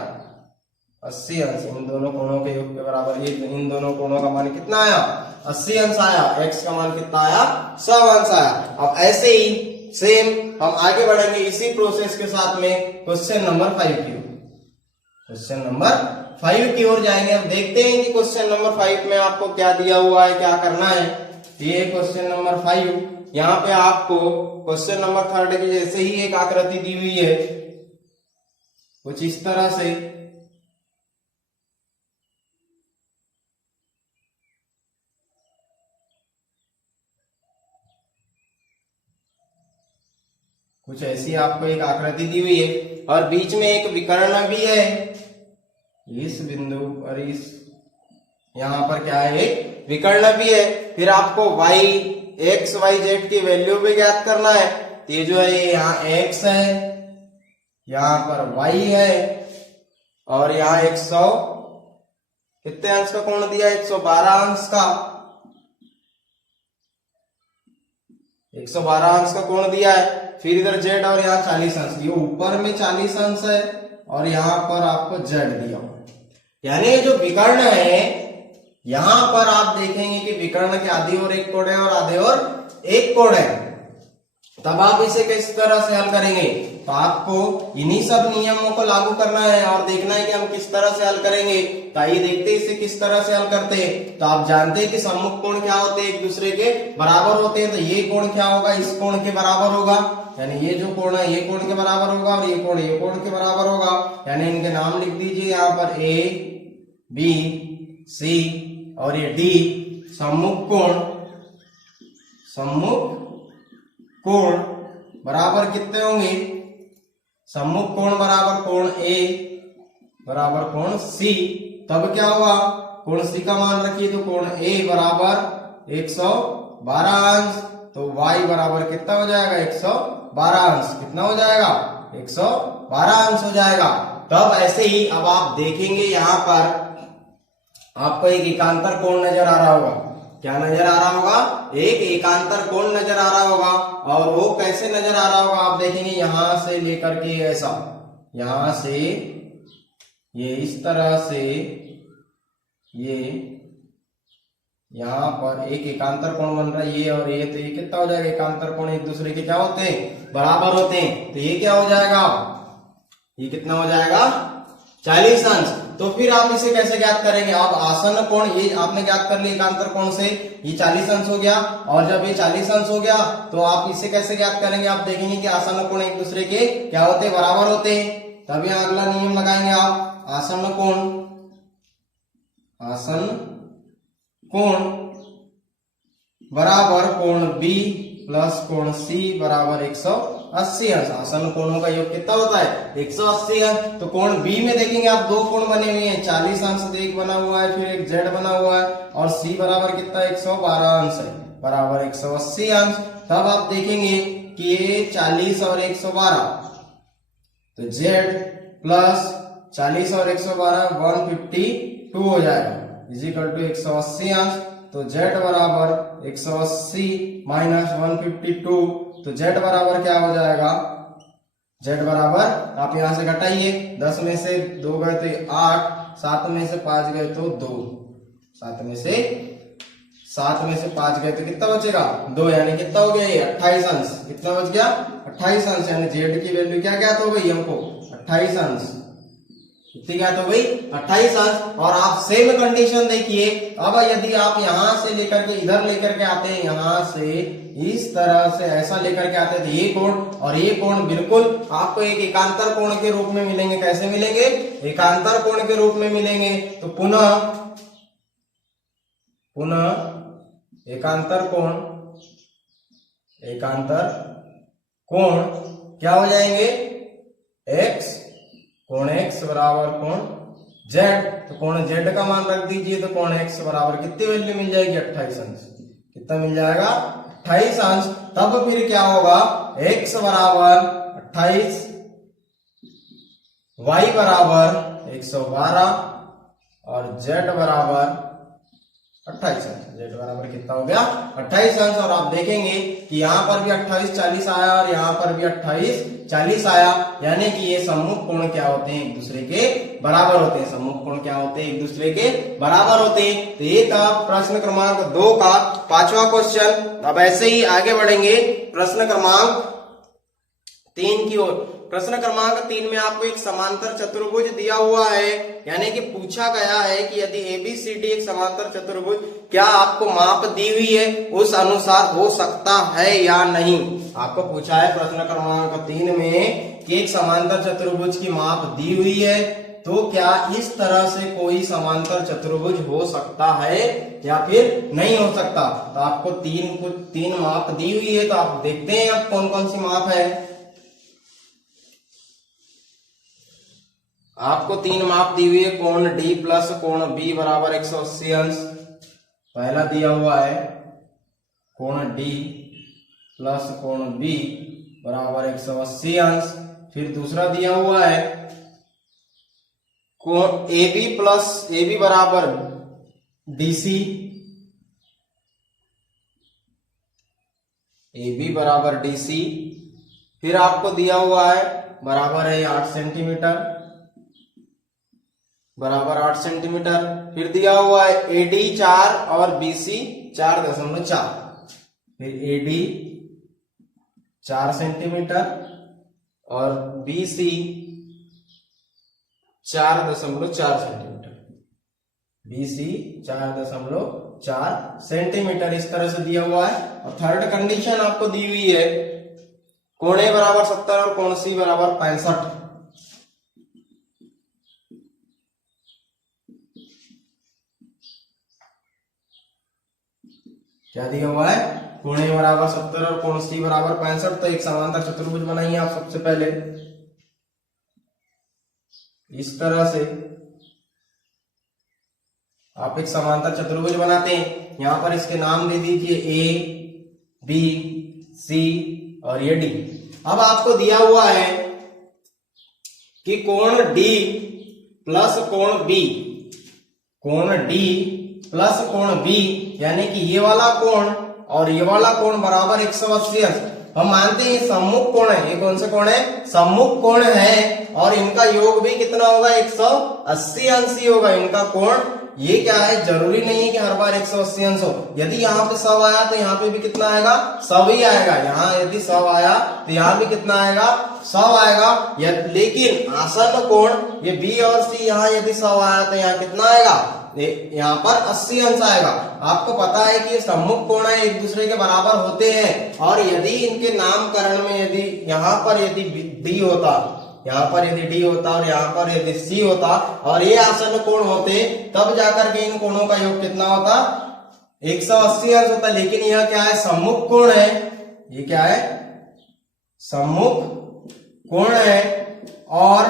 80 अंश। इन दोनों कोणों के योग के बराबर, ये इन दोनों कोणों का मान कितना आया 80 अंश आया। x का मान कितना आया 100 अंश आया। अब ऐसे ही सेम हम आगे बढ़ेंगे इसी प्रोसेस के साथ में क्वेश्चन नंबर 5 की ओर। क्वेश्चन नंबर 5 की ओर जाएंगे। अब देखते हैं कि क्वेश्चन नंबर 5 में आपको क्या दिया हुआ है, क्या करना है। ये क्वेश्चन नंबर 5, यहाँ पे आपको क्वेश्चन नंबर 3 की जैसे ही एक आकृति दी हुई है कुछ इस तरह से, कुछ ऐसी आपको एक आकृति दी हुई है और बीच में एक विकर्ण भी है। इस बिंदु और इस यहां पर क्या है एक विकर्ण भी है। फिर आपको x y z की वैल्यू भी ज्ञात करना है। तो ये जो है यहाँ x है, यहाँ पर y है, और यहाँ 100 कितने अंश का कोण दिया 112 अंश का, 112 अंश का कोण दिया है। फिर इधर z और यहाँ 40 अंश, ये ऊपर में 40 अंश है और यहाँ पर आपको z दिया हुआ। यानी जो विकर्ण है यहां पर आप देखेंगे कि विकर्ण के आधे और एक कोण है और आधे और एक कोण है। तब आप इसे किस तरह से हल करेंगे, तो आपको इन्हीं सब नियमों को लागू करना है और देखना है कि हम किस तरह से हल करेंगे। तो आइए देखते हैं इसे किस तरह से हल करते हैं। तो आप जानते हैं कि सम्मुख कोण क्या होते हैं, एक दूसरे के बराबर होते हैं। तो ये कोण क्या होगा, इस कोण के बराबर होगा, यानी ये जो कोण है ये कोण के बराबर होगा, और ये कोण के बराबर होगा। यानी इनके नाम लिख दीजिए यहाँ पर A B C और ये D। सम्मुख कोण बराबर कितने होंगे, सम्मुख कोण बराबर कोण A बराबर कोण C। तब क्या होगा, कोण C का मान रखिए, तो कोण A बराबर 112 अंश, तो y बराबर कितना हो जाएगा 112 अंश। कितना हो जाएगा 112 अंश हो जाएगा। तब ऐसे ही अब आप देखेंगे यहाँ पर आपको एक एकांतर कोण नजर आ रहा होगा। क्या नजर आ रहा होगा, एक एकांतर कोण नजर आ रहा होगा। और वो कैसे नजर आ रहा होगा, आप देखेंगे यहां से लेकर के ऐसा, यहां से ये इस तरह से, ये यहां पर एक एकांतर कोण बन रहा है, ये और ये। तो ये कितना हो जाएगा, एकांतर कोण एक दूसरे के क्या होते हैं, बराबर होते हैं। तो ये क्या हो जाएगा, ये कितना हो जाएगा 40 अंश। तो फिर आप इसे कैसे ज्ञात करेंगे, आप आसन्न कोण ये आपने ज्ञात कर लिया एकांतर कोण से, ये 40 अंश हो गया। और जब ये 40 अंश हो गया तो आप इसे कैसे ज्ञात करेंगे, आप देखेंगे कि आसन्न कोण एक दूसरे के क्या होते हैं, बराबर होते हैं। तब यहाँ अगला नियम लगाएंगे आप, आसन्न कोण बराबर कोण B प्लस कोण C बराबर 180 अंश। आसन्न कोणों का योग कितना होता है 180 अंश। तो कोण B में देखेंगे आप दो कोण बने हुए हैं, 40 अंश से एक बना हुआ है, फिर एक Z बना हुआ है, और C बराबर कितना 112 अंश है, बराबर 180 अंश। तब आप देखेंगे कि ये 40 और 112, तो Z प्लस 40 और 112 152 हो जाएगा, इज इक्वल टू 180 अंश। तो Z बराबर 180 माइनस 152, तो Z बराबर क्या हो जाएगा, Z बराबर आप यहां से घटाइए, 10 में से 2 गए तो 8, 7 में से 5 गए तो 2, 7 में से 5 गए तो कितना बचेगा 2, यानी कितना हो गया ये 28 अंश। कितना बच गया 28 अंश, यानी जेड की वैल्यू क्या ज्ञात हो गई हमको 28 अंश। कितनी ज्ञात हो गई 28 अंश। और आप सेम कंडीशन देखिए, अब यदि आप यहां से लेकर के इधर लेकर के आते हैं, यहां से इस तरह से ऐसा लेकर के आते हैं, तो ये कोण और ये कोण बिल्कुल आपको एक एकांतर कोण के रूप में मिलेंगे। कैसे मिलेंगे एकांतर कोण के रूप में मिलेंगे। तो पुनः एकांतर कोण क्या हो जाएंगे कोण x बराबर कोण z। तो कोण z का मान रख दीजिए, तो कोण x बराबर कितनी वैल्यू मिल जाएगी 28 अंश। कितना मिल जाएगा 28 अंश। तब फिर क्या होगा x बराबर 28, y बराबर 112 और z बराबर 28 अंश। z बराबर कितना हो गया 28 अंश। और आप देखेंगे कि यहाँ पर भी 28 40 आया और यहाँ पर भी 28 40 आया, यानी कि ये सम्मुख कोण क्या होते हैं एक दूसरे के बराबर होते हैं। सम्मुख कोण क्या होते हैं एक दूसरे के बराबर होते हैं। तो ये था प्रश्न क्रमांक 2 का 5वां क्वेश्चन। अब ऐसे ही आगे बढ़ेंगे प्रश्न क्रमांक 3 की ओर। प्रश्न क्रमांक 3 में आपको एक समांतर चतुर्भुज दिया हुआ है, यानी कि पूछा गया है कि यदि ABCD एक समांतर चतुर्भुज, क्या आपको माप दी हुई है उस अनुसार हो सकता है या नहीं। आपको पूछा है प्रश्न क्रमांक 3 में कि एक समांतर चतुर्भुज की माप दी हुई है, तो क्या इस तरह से कोई समांतर चतुर्भुज हो सकता है या फिर नहीं हो सकता। तो आपको तीन माप दी हुई है, तो आप देखते हैं अब कौन कौन सी माप है। आपको 3 माप दी हुई है। कोण D प्लस कोण B बराबर 180 अंश, पहला दिया हुआ है। कोण D प्लस कोण B बराबर 180 अंश। फिर दूसरा दिया हुआ है कोण AB बराबर DC, AB बराबर DC। फिर आपको दिया हुआ है बराबर है 8 सेंटीमीटर, बराबर 8 सेंटीमीटर। फिर दिया हुआ है AD 4 और BC 4.4। फिर AD 4 सेंटीमीटर और BC 4.4 सेंटीमीटर। BC 4.4 सेंटीमीटर इस तरह से दिया हुआ है। और थर्ड कंडीशन आपको दी हुई है कोण A बराबर 70 और कोण C बराबर 65। क्या दिया हुआ है कोण A बराबर 70 और कोण C बराबर 65। तो एक समांतर चतुर्भुज बनाइए आप सबसे पहले इस तरह से। आप एक समांतर चतुर्भुज बनाते हैं, यहां पर इसके नाम दे दीजिए A B C और ये D। अब आपको दिया हुआ है कि कोण D प्लस कोण B, कोण D प्लस कोण B, यानी कि ये वाला कोण और ये वाला कोण बराबर 180 अंश। हम मानते हैं ये सम्मुख कोण है। ये कौन सा कोण है सम्मुख कोण है, और इनका योग भी कितना होगा 180 अंश ही होगा इनका कोण। ये क्या है जरूरी नहीं है कि हर बार 180 अंश हो। यदि यहाँ पे 100 आया तो यहाँ पे भी कितना आएगा 100 ही आएगा। यहाँ यदि 100 आया तो यहाँ भी कितना आएगा 100 आएगा। लेकिन आसन्न कोण ये B और C, यहाँ यदि 100 आया तो यहाँ कितना आएगा यहाँ पर 80 अंश आएगा। आपको पता है कि ये सम्मुख कोण है एक दूसरे के बराबर होते हैं, और यदि इनके नामकरण में यदि यहाँ पर यदि D होता, यहाँ पर यदि D होता और यहाँ पर यदि C होता और ये आसन्न कोण होते, तब जाकर के इन कोणों का योग कितना होता 180 अंश होता। लेकिन यह क्या है सम्मुख कोण है, ये क्या है सम्मुख कोण है, और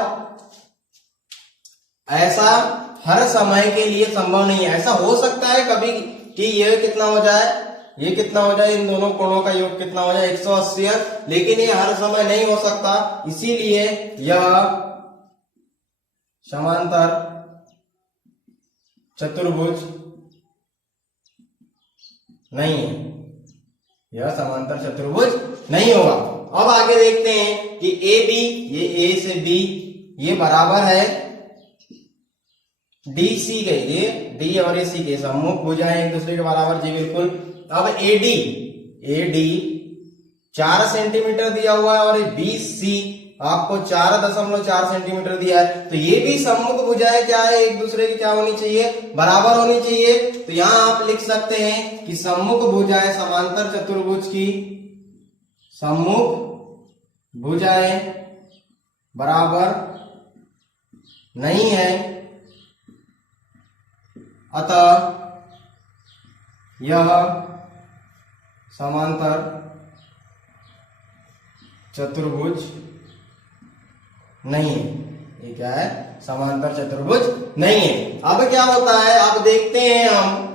ऐसा हर समय के लिए संभव नहीं है। ऐसा हो सकता है कभी कि यह कितना हो जाए, ये कितना हो जाए, इन दोनों कोणों का योग कितना हो जाए 180 अंश, लेकिन ये हर समय नहीं हो सकता। इसीलिए यह समांतर चतुर्भुज नहीं है, यह समांतर चतुर्भुज नहीं होगा। अब आगे देखते हैं कि AB, ये A से B ये बराबर है DC के, ये D और ये C के सम्मुख भुजाएं एक दूसरे के बराबर जी बिल्कुल। अब AD 4 सेंटीमीटर दिया हुआ है और ये BC आपको 4.4 सेंटीमीटर दिया है, तो ये भी सम्मुख भुजाएं क्या है, एक दूसरे की क्या होनी चाहिए, बराबर होनी चाहिए। तो यहां आप लिख सकते हैं कि सम्मुख भुजाएं समांतर चतुर्भुज की सम्मुख भुजाएं बराबर नहीं है, अतः यह समांतर चतुर्भुज नहीं है। ये क्या है, समांतर चतुर्भुज नहीं है। अब क्या होता है, अब देखते हैं हम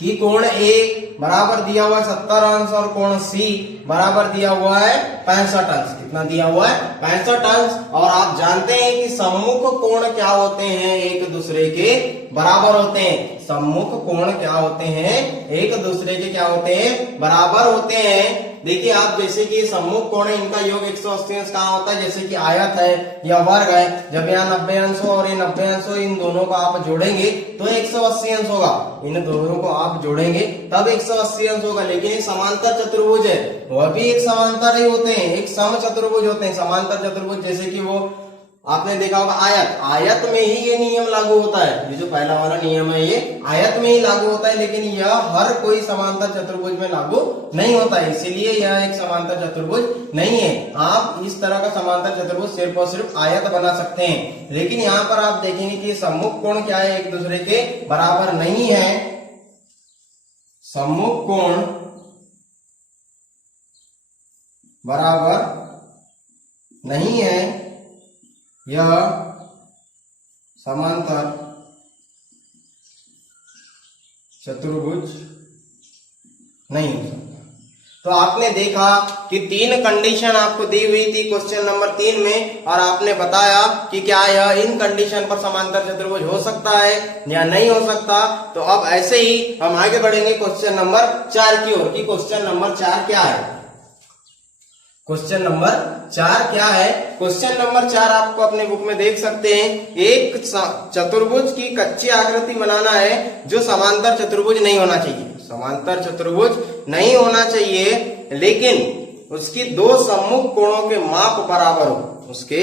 कि कोण A बराबर दिया हुआ है 70 अंश और कोण C बराबर दिया हुआ है 65 अंश। कितना दिया हुआ है, 65 अंश। और आप जानते हैं कि सम्मुख कोण क्या होते हैं, एक दूसरे के बराबर होते हैं। सम्मुख कोण क्या होते हैं, एक दूसरे के क्या होते हैं, बराबर होते हैं। देखिए आप, जैसे कि सम्मुख कोण है, इनका योग 180 अंश कहाँ होता है, जैसे कि आयत है या वर्ग है, जब यहाँ 90 अंश हो और ये 90 अंश हो, इन दोनों को आप जोड़ेंगे तो 180 अंश होगा। इन दोनों को आप जोड़ेंगे तब 180 अंश होगा। लेकिन एक समांतर चतुर्भुज है, वह भी एक समांतर ही होते हैं, एक सम चतुर्भुज होते हैं। समांतर चतुर्भुज जैसे कि वो आपने देखा होगा आयत में ही ये नियम लागू होता है। ये जो पहला वाला नियम है ये आयत में ही लागू होता है, लेकिन यह हर कोई समांतर चतुर्भुज में लागू नहीं होता है, इसीलिए यह एक समांतर चतुर्भुज नहीं है। आप इस तरह का समांतर चतुर्भुज सिर्फ और सिर्फ आयत बना सकते हैं। लेकिन यहाँ पर आप देखेंगे कि सम्मुख कोण क्या है, एक दूसरे के बराबर नहीं है। सम्मुख कोण बराबर नहीं है, यह समांतर चतुर्भुज नहीं हो सकता। तो आपने देखा कि 3 कंडीशन आपको दी हुई थी क्वेश्चन नंबर 3 में, और आपने बताया कि क्या यह इन कंडीशन पर समांतर चतुर्भुज हो सकता है या नहीं हो सकता। तो अब ऐसे ही हम आगे बढ़ेंगे क्वेश्चन नंबर 4 की ओर, कि क्वेश्चन नंबर 4 क्या है। क्वेश्चन नंबर 4 क्या है, क्वेश्चन नंबर 4 आपको अपने बुक में देख सकते हैं। एक चतुर्भुज की कच्ची आकृति बनाना है जो समांतर चतुर्भुज नहीं होना चाहिए, समांतर चतुर्भुज नहीं होना चाहिए, लेकिन उसकी 2 सम्मुख कोणों के माप बराबर हो। उसके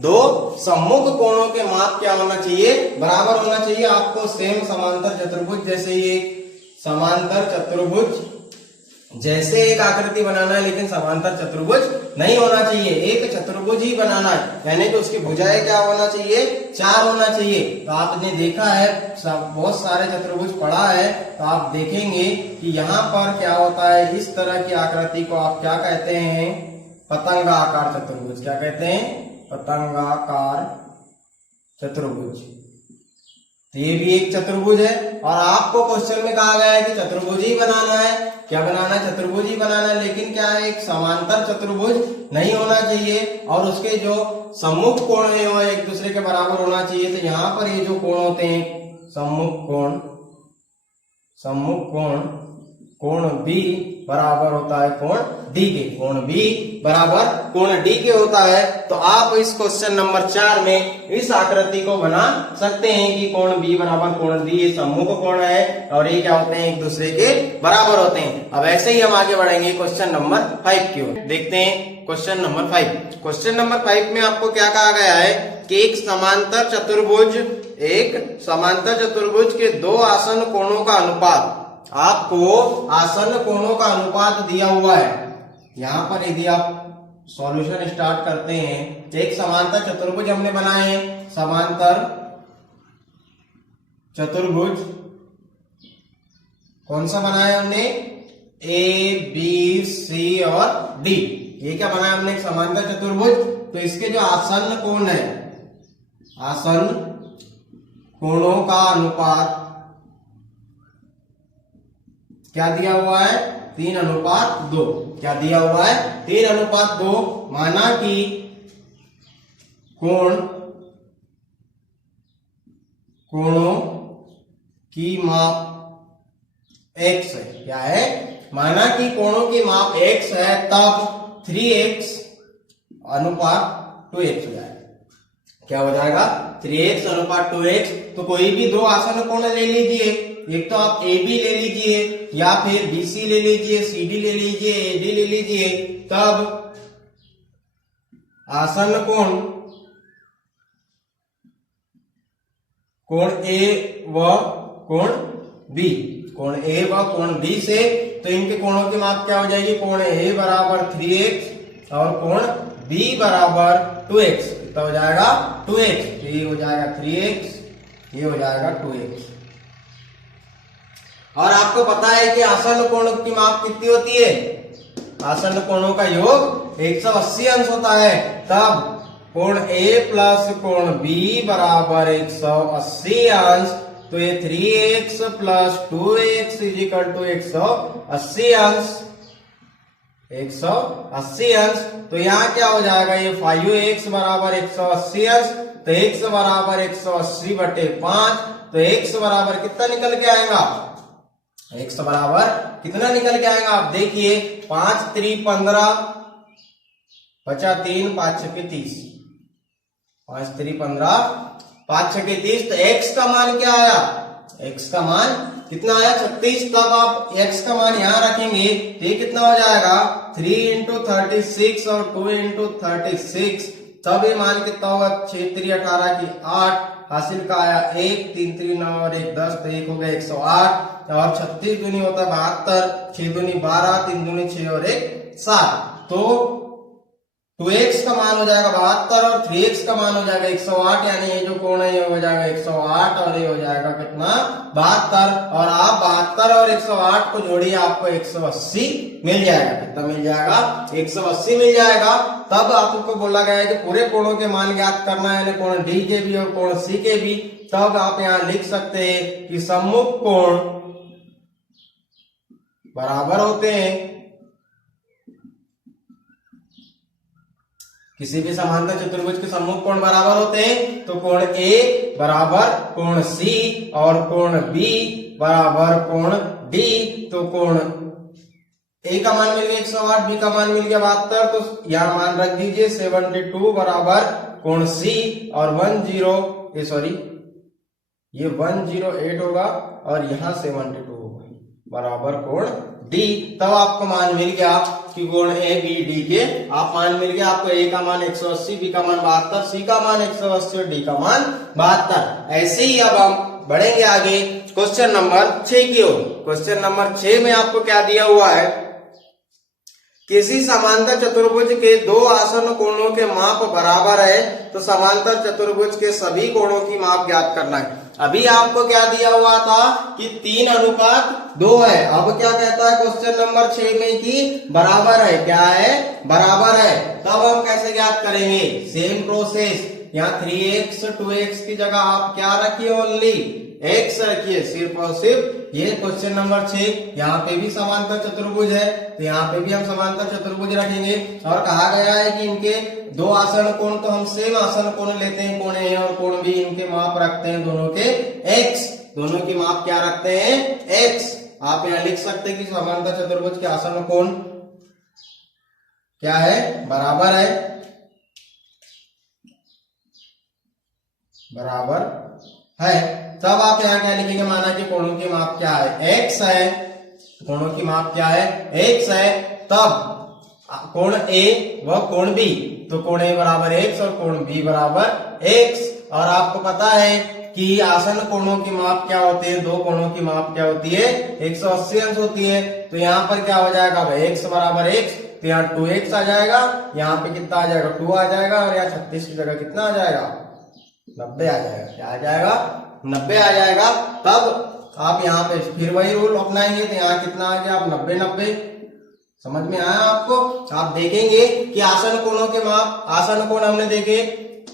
2 सम्मुख कोणों के माप क्या होना चाहिए, बराबर होना चाहिए। आपको सेम समांतर चतुर्भुज जैसे ही समांतर चतुर्भुज जैसे एक आकृति बनाना है, लेकिन समांतर चतुर्भुज नहीं होना चाहिए, एक चतुर्भुज ही बनाना है। यानी कि उसकी भुजाएं क्या होना चाहिए, 4 होना चाहिए। तो आपने देखा है बहुत सारे चतुर्भुज पढ़ा है, तो आप देखेंगे कि यहाँ पर क्या होता है, इस तरह की आकृति को आप क्या कहते हैं, पतंगाकार चतुर्भुज। क्या कहते हैं, पतंगाकार चतुर्भुज। तो ये भी एक चतुर्भुज है, और आपको क्वेश्चन में कहा गया है कि चतुर्भुज ही बनाना है। क्या बनाना है, चतुर्भुज ही बनाना है, लेकिन क्या है, एक समांतर चतुर्भुज नहीं होना चाहिए, और उसके जो सम्मुख कोण है वो एक दूसरे के बराबर होना चाहिए। तो यहाँ पर ये जो कोण होते हैं, सम्मुख कोण, कोण B बराबर होता है कोण D के, कोण B बराबर कोण D के होता है। तो आप इस क्वेश्चन नंबर 4 में इस आकृति को बना सकते हैं कि कोण B बराबर कोण D, ये सम्मुख कोण है और ये क्या होते हैं, एक दूसरे के बराबर होते हैं। अब ऐसे ही हम आगे बढ़ेंगे क्वेश्चन नंबर 5 की ओर। देखते हैं क्वेश्चन नंबर 5। क्वेश्चन नंबर 5 में आपको क्या कहा गया है कि एक समांतर चतुर्भुज के 2 आसन्न कोणों का अनुपात, आपको आसन्न कोणों का अनुपात दिया हुआ है। यहां पर यदि आप सॉल्यूशन स्टार्ट करते हैं, एक समांतर चतुर्भुज हमने बनाए हैं, समांतर चतुर्भुज कौन सा बनाया हमने, A B C और D। ये क्या बनाया हमने, एक समांतर चतुर्भुज। तो इसके जो आसन्न कोण है, आसन्न कोणों का अनुपात क्या दिया हुआ है, 3:2। क्या दिया हुआ है, 3:2। माना कि कोणों की माप x है। क्या है, माना कि कोणों की माप x है, तब 3x अनुपात 2x हो जाए। क्या हो जाएगा 3x अनुपात 2x। तो कोई भी दो आसन कोण ले लीजिए, एक तो आप AB ले लीजिए या फिर BC ले लीजिए, CD ले लीजिए, AD ले लीजिए। तब आसन कोण A व कोण B, कोण A व कोण B से तो इनके कोणों की माप क्या हो जाएगी, कोण A बराबर 3x और कोण B बराबर 2x। कितना हो जाएगा 2x। तो ये हो जाएगा 3x, ये हो जाएगा 2x। और आपको पता है कि आसन कोणों की माप कितनी होती है, आसन कोणों का योग 180 अंश होता है। तब कोण A प्लस कोण B बराबर 180 अंश। तो ये 3x plus 2x is equal to 180 अंश, 180 अंश। तो यहाँ क्या हो जाएगा, ये 5x बराबर 180 अंश। तो x बराबर 180/5। तो x बराबर कितना निकल के आएगा, x बराबर कितना निकल के आएगा आप देखिए, 5 3 15, 5 3 5 6 30, 5 3 15, 5 6 30। तो x का मान क्या आया, x का मान कितना आया 36। तब आप x का मान यहां रखेंगे तो ये कितना हो जाएगा 3 × 36 और 2 × 36। तब ये मान कितना होगा 6 3 18 की 8, हासिल का आया 1, 3 3 9 और 1 10। तो 1 हो गया 108 और 36 दूनी होता है 72, 6 दूनी 12, 3 दूनी 6 और 1 7। तो 2x का मान हो जाएगा 72 और 3x का मान हो जाएगा 108। यानी ये जो कोण है ये हो जाएगा 108 और ये हो जाएगा कितना 72। और आप 72 और 108 को जोड़िए, आपको 180 मिल जाएगा। कितना मिल जाएगा 180 मिल जाएगा। तब आपको बोला गया है कि पूरे कोणों के मान ज्ञात करना है, यानी कोण D के भी और कोण C के भी। तब आप यहाँ लिख सकते हैं कि सम्मुख कोण बराबर होते हैं, किसी भी समांतर चतुर्भुज के सम्मुख कोण बराबर होते हैं। तो कोण A बराबर कोण C और कोण B बराबर कोण D। तो कोण A का मान मिल गया 108, B का मान मिल गया 72। तो यहां मान रख दीजिए 72 बराबर कोण C और 108 होगा और यहाँ 72 होगा बराबर कोण D। तब आपको मान मिल गया कि कोण A B D के आप मान मिल गया आपको। A का मान 180, B का मान 72, C का मान 180 और D का मान 72। ऐसे ही अब हम बढ़ेंगे आगे क्वेश्चन नंबर 6 की ओर। क्वेश्चन नंबर 6 में आपको क्या दिया हुआ है, किसी समांतर चतुर्भुज के दो आसन कोणों के माप बराबर है तो समांतर चतुर्भुज के सभी कोणों की माप ज्ञात करना है। अभी आपको क्या दिया हुआ था कि 3:2 है। अब क्या कहता है क्वेश्चन नंबर 6 में कि बराबर है, क्या है बराबर है। तब हम कैसे ज्ञात करेंगे, सेम प्रोसेस। यहाँ 3x 2x की जगह आप क्या रखिए, ओनली x रखिए, सिर्फ और सिर्फ। ये क्वेश्चन नंबर 6। यहाँ पे भी समांतर चतुर्भुज है तो यहाँ पे भी हम समांतर चतुर्भुज रखेंगे। और कहा गया है कि इनके दो आसन कोण, तो हम सेम आसन कोण लेते हैं, कोण A और कोण B। इनके माप रखते हैं दोनों के x, दोनों की माप क्या रखते हैं x। आप यहाँ लिख सकते हैं कि समांतर चतुर्भुज के आसन कोण क्या है, बराबर है, बराबर है। तब आप यहाँ क्या लिखेंगे, माना कि कोणों की माप क्या है x है, कोणों की माप क्या है x है। तब कोण A व कोण B, तो कोण A बराबर x और कोण B बराबर x। और आपको पता है कि आसन कोणों की माप क्या होती है, दो कोणों की माप क्या होती है 180 अंश होती है। तो यहाँ पर क्या हो जाएगा, x बराबर x, तो यहाँ 2x आ जाएगा, यहाँ पे कितना आ जाएगा 2 आ जाएगा और यहाँ 36 की जगह कितना आ जाएगा 90 आ जाएगा। क्या आ जाएगा 90 आ जाएगा। तब आप यहाँ पे फिर वही रूल अपनाएंगे तो यहाँ कितना आ गया, आप 90 समझ में आया आपको। आप देखेंगे कि आसन कोणों के माप, आसन कोण हमने देखे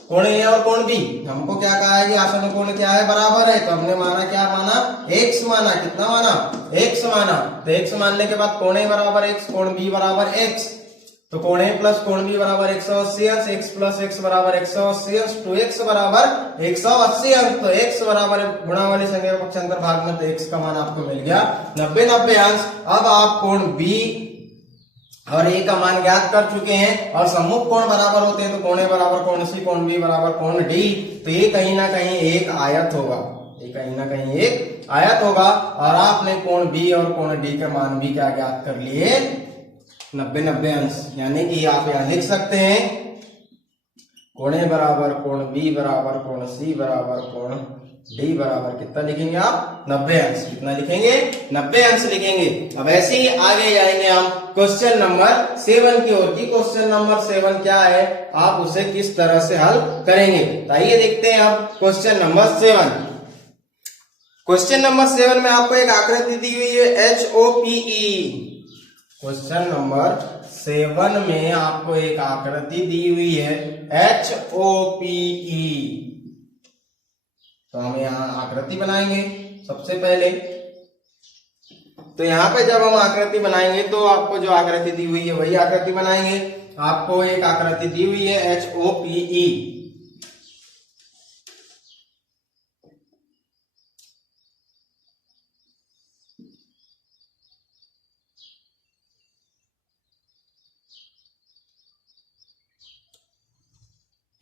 कोण A और कोण B। हमको क्या कहा है कि आसन कोण क्या है, बराबर है। तो हमने माना क्या माना, x माना। कितना माना, x माना। तो x मानने के बाद कोण A बराबर x, कोण B बराबर x। तो कोण A प्लस कोण B बराबर 180 अंश, x प्लस x बराबर 180 अंश, 2x बराबर 180 अंश। तो x बराबर गुणा वाली संख्या का पक्षांतर भाग में, तो x का मान आपको मिल गया 90 अंश। अब आप कोण B और ए का मान ज्ञात कर चुके हैं और सम्मुख कोण बराबर होते हैं तो कोण ए बराबर कोण सी, कोण बी बराबर कोण डी। तो ये कहीं ना कहीं एक आयत होगा, ये कहीं ना कहीं एक आयत होगा। और आपने कोण बी और कोण डी के मान भी क्या ज्ञात कर लिए, 90-90 अंश। यानी कि आप यहां लिख सकते हैं कोण ए बराबर कोण बी बराबर कोण सी बराबर कोण डी बराबर कितना लिखेंगे आप, 90 अंश। कितना लिखेंगे, 90 अंश लिखेंगे। अब ऐसे ही आगे जाएंगे हम क्वेश्चन नंबर 7 की ओर की। क्वेश्चन नंबर 7 क्या है, आप उसे किस तरह से हल करेंगे, तो आइए देखते हैं अब क्वेश्चन नंबर 7। क्वेश्चन नंबर 7 में आपको एक आकृति दी हुई है HOPE। क्वेश्चन नंबर 7 में आपको एक आकृति दी हुई है HOPE। तो हम यहाँ आकृति बनाएंगे सबसे पहले। तो यहाँ पे जब हम आकृति बनाएंगे तो आपको जो आकृति दी हुई है वही आकृति बनाएंगे। आपको एक आकृति दी हुई है HOPE।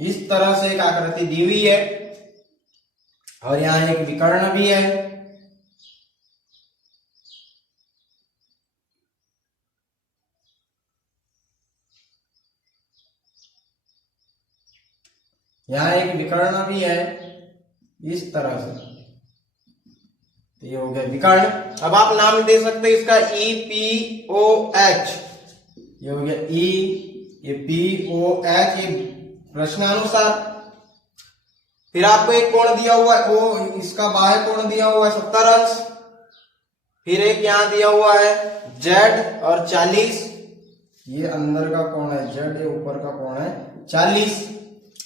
इस तरह से एक आकृति दी हुई है और यहाँ एक विकर्ण भी है। यहाँ एक विकर्ण भी है इस तरह से। तो ये हो गया विकर्ण। अब आप नाम दे सकते हैं इसका EPOH। ये हो गया E, ये POH, ये प्रश्नानुसार। फिर आपको एक कोण दिया हुआ है O, इसका बाह्य कोण दिया हुआ है 70 अंश। फिर एक यहां दिया हुआ है Z और 40। ये अंदर का कोण है Z, ये ऊपर का कोण है 40।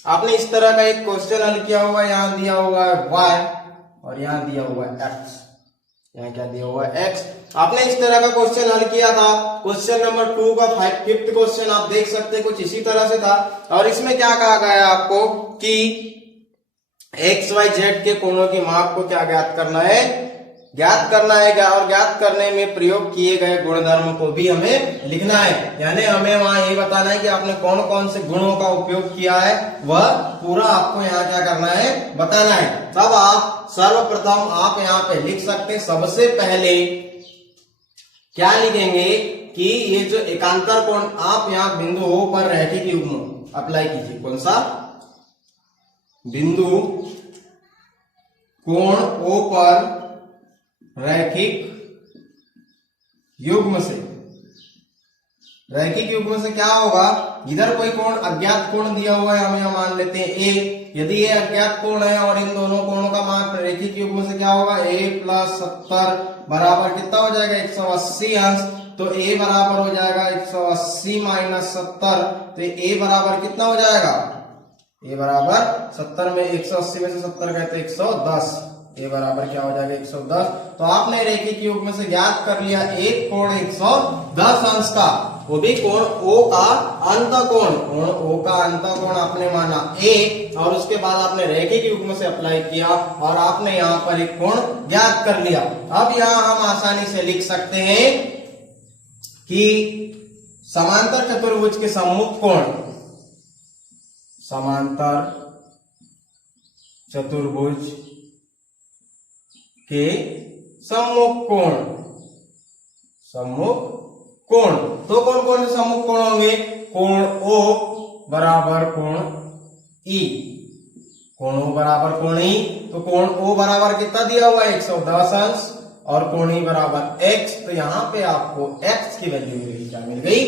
आपने इस तरह का एक क्वेश्चन हल किया हुआ है। यहां दिया हुआ है Y और यहां दिया हुआ है X। यहाँ क्या दिया हुआ है X। आपने इस तरह का क्वेश्चन हल किया था। क्वेश्चन नंबर 2 का 5th क्वेश्चन आप देख सकते हैं, कुछ इसी तरह से था। और इसमें क्या कहा गया है आपको कि XYZ के कोणों की माप को क्या ज्ञात करना है, ज्ञात करना है। और ज्ञात करने में प्रयोग किए गए गुणधर्म को भी हमें लिखना है। यानी हमें वहां ये बताना है कि आपने कौन कौन से गुणों का उपयोग किया है, वह पूरा आपको यहाँ क्या करना है, बताना है। तब आप सर्वप्रथम आप यहाँ पे लिख सकते हैं, सबसे पहले क्या लिखेंगे कि ये जो एकांतर कोण, आप यहाँ बिंदु O पर रैखिक युग्म अप्लाई कीजिए। कौन सा बिंदु, कोण O पर रैखिक युग्म से, रैखिक युग्म से क्या होगा, इधर कोई कोण अज्ञात कोण दिया हुआ है, हम यहां मान लेते हैं A। यदि ये अज्ञात कोण है और इन दोनों कोणों का मान रैखिक युग्म से क्या होगा, A + 70 बराबर कितना हो जाएगा, 180 अंश। तो A बराबर हो जाएगा 180 - 70। तो A बराबर कितना हो जाएगा, A बराबर 70 में 180 में से 70 गए तो 110। A बराबर क्या हो जाएगा, 110। तो आपने रैखिक युग्म से ज्ञात कर लिया एक कोण 110 अंश का, वो भी कोण O का अंतःकोण। कोण O का अंतःकोण आपने माना A, और उसके बाद आपने रैखिक युग्म से अप्लाई किया और आपने यहाँ पर एक कोण ज्ञात कर लिया। अब यहाँ हम आसानी से लिख सकते हैं कि समांतर चतुर्भुज के सम्मुख कोण, समांतर चतुर्भुज के सम्मुख कोण, सम्मुख कोण। तो कौन कौन से सम्मुख कोण होंगे, कोण O बराबर कोण E, कोण O बराबर कोण E। तो कोण O बराबर कितना दिया हुआ है, 110 अंश, और कोण E बराबर X। तो यहाँ पे आपको X की वैल्यू मिल गई, क्या मिल गई,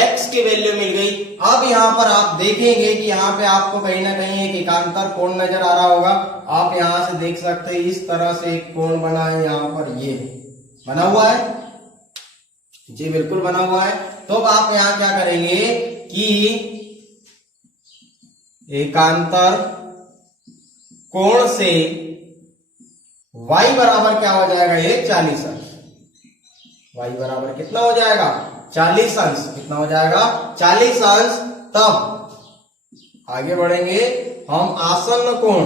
X की वैल्यू मिल गई। अब यहाँ पर आप देखेंगे कि यहाँ पे आपको कहीं ना कहीं एक एकांतर कोण नजर आ रहा होगा। आप यहाँ से देख सकते हैं इस तरह से एक कोण बना है, यहाँ पर ये बना हुआ है जी, बिल्कुल बना हुआ है। तो आप यहाँ क्या करेंगे कि एकांतर कोण से y बराबर क्या हो जाएगा, ये 40 अंश। y बराबर कितना हो जाएगा, 40 अंश। कितना हो जाएगा, 40 अंश। तब आगे बढ़ेंगे हम आसन्न कोण,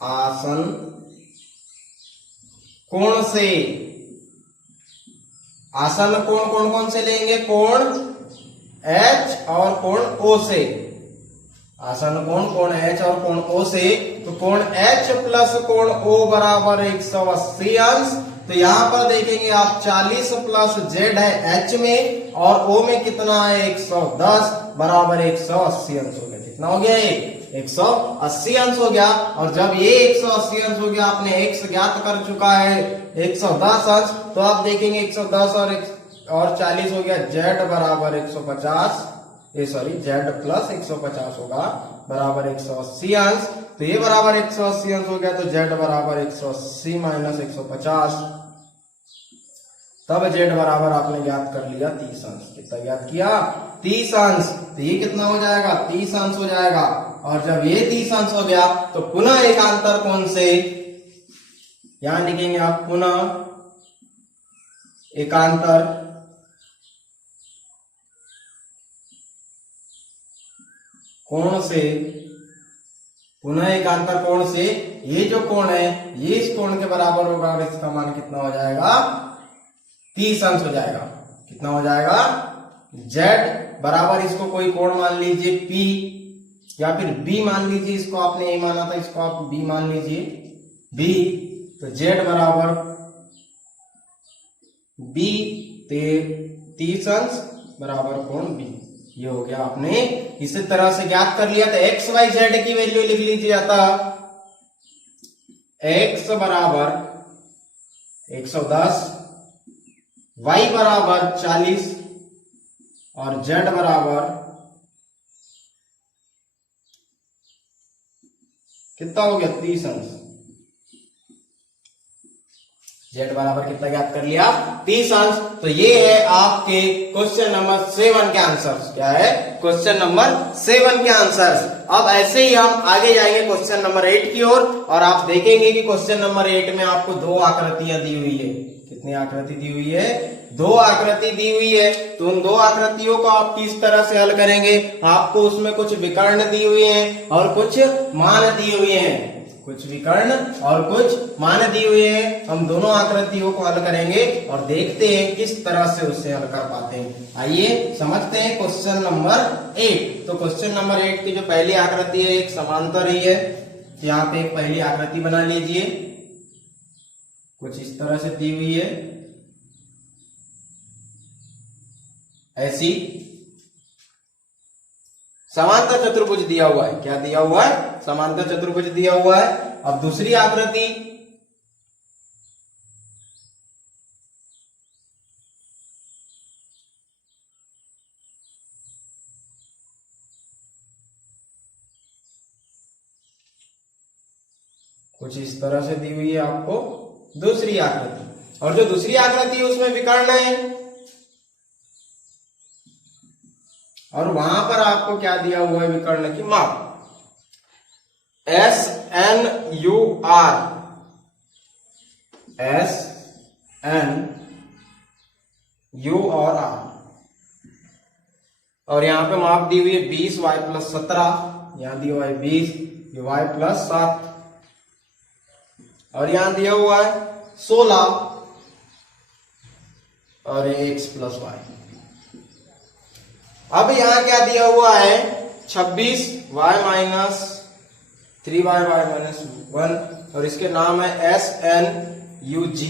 आसन्न कोण से आसन्न कोण कौन कौन से लेंगे? कोण H और कोण O से। आसन्न कोण H और कोण O से, तो कोण H प्लस कोण O बराबर 180 अंश। तो यहां पर देखेंगे आप 40 प्लस Z है H में और O में कितना है? 110 बराबर 180 अंश हो गया। कितना हो गया? ये 180 अंश हो गया। और जब ये 180 अंश हो गया, आपने x ज्ञात कर चुका है 110 अंश, तो आप देखेंगे 110 और 40 हो गया, Z बराबर 150, Z प्लस 150 होगा बराबर 180 अंश। तो ये बराबर 180 अंश हो गया, तो Z बराबर 180 माइनस 150, तब Z बराबर आपने ज्ञात कर लिया 30 अंश। कितना ज्ञात किया? 30 अंश। तो ये कितना हो जाएगा? 30 अंश हो जाएगा। और जब ये 30 अंश हो गया, तो पुनः एकांतर कोण से, यहां लिखेंगे आप पुनः एकांतर कोण से, पुनः एकांतर कोण से ये जो कोण है ये इस कोण के बराबर होगा और इसका मान कितना हो जाएगा? 30 अंश हो जाएगा। कितना हो जाएगा? Z बराबर इसको कोई कोण मान लीजिए P, या फिर B मान लीजिए, इसको आपने A माना था, इसको आप B मान लीजिए B। तो Z बराबर B 30 अंश बराबर कोण B। ये हो गया, आपने इसी तरह से ज्ञात कर लिया। तो x y z की वैल्यू लिख लीजिए। अतः x बराबर 110, y बराबर 40 और z बराबर कितना हो गया? 30 अंश। Z बराबर कितना ज्ञात कर लिया? 30 अंश। तो ये है आपके क्वेश्चन नंबर 7 के आंसर्स। क्या है? क्वेश्चन नंबर 7 के आंसर्स। अब ऐसे ही हम आगे जाएंगे क्वेश्चन नंबर 8 की ओर, और आप देखेंगे कि क्वेश्चन नंबर 8 में आपको 2 आकृतियां दी हुई है। कितनी आकृति दी हुई है? 2 आकृति दी हुई है। तो उन 2 आकृतियों को आप किस तरह से हल करेंगे? आपको उसमें कुछ विकर्ण दी हुई हैं और कुछ मान दिए हुए हैं। कुछ विकर्ण और कुछ मान दिए हुए हैं। हम दोनों आकृतियों को हल करेंगे और देखते हैं किस तरह से उससे हल कर पाते हैं। आइए समझते हैं क्वेश्चन नंबर 8। तो क्वेश्चन नंबर 8 की जो पहली आकृति है एक समांतर ही है। यहाँ पे एक पहली आकृति बना लीजिए, कुछ इस तरह से दी हुई है। ऐसी समांतर चतुर्भुज दिया हुआ है। क्या दिया हुआ है? समांतर चतुर्भुज दिया हुआ है। अब दूसरी आकृति, कुछ इस तरह से दी हुई है आपको दूसरी आकृति। और जो दूसरी आकृति है उसमें विकर्ण है, और वहां पर आपको क्या दिया हुआ है? विकर्ण की माप SNUR, SNU और R। और यहां पे माप दी हुई है 20 y प्लस 17, यहां दिया हुआ है 20 y प्लस 7, और यहां दिया हुआ है 16 और x प्लस y। अब यहां क्या दिया हुआ है? 26 y माइनस 3y माइनस 1, और इसके नाम है SNUG।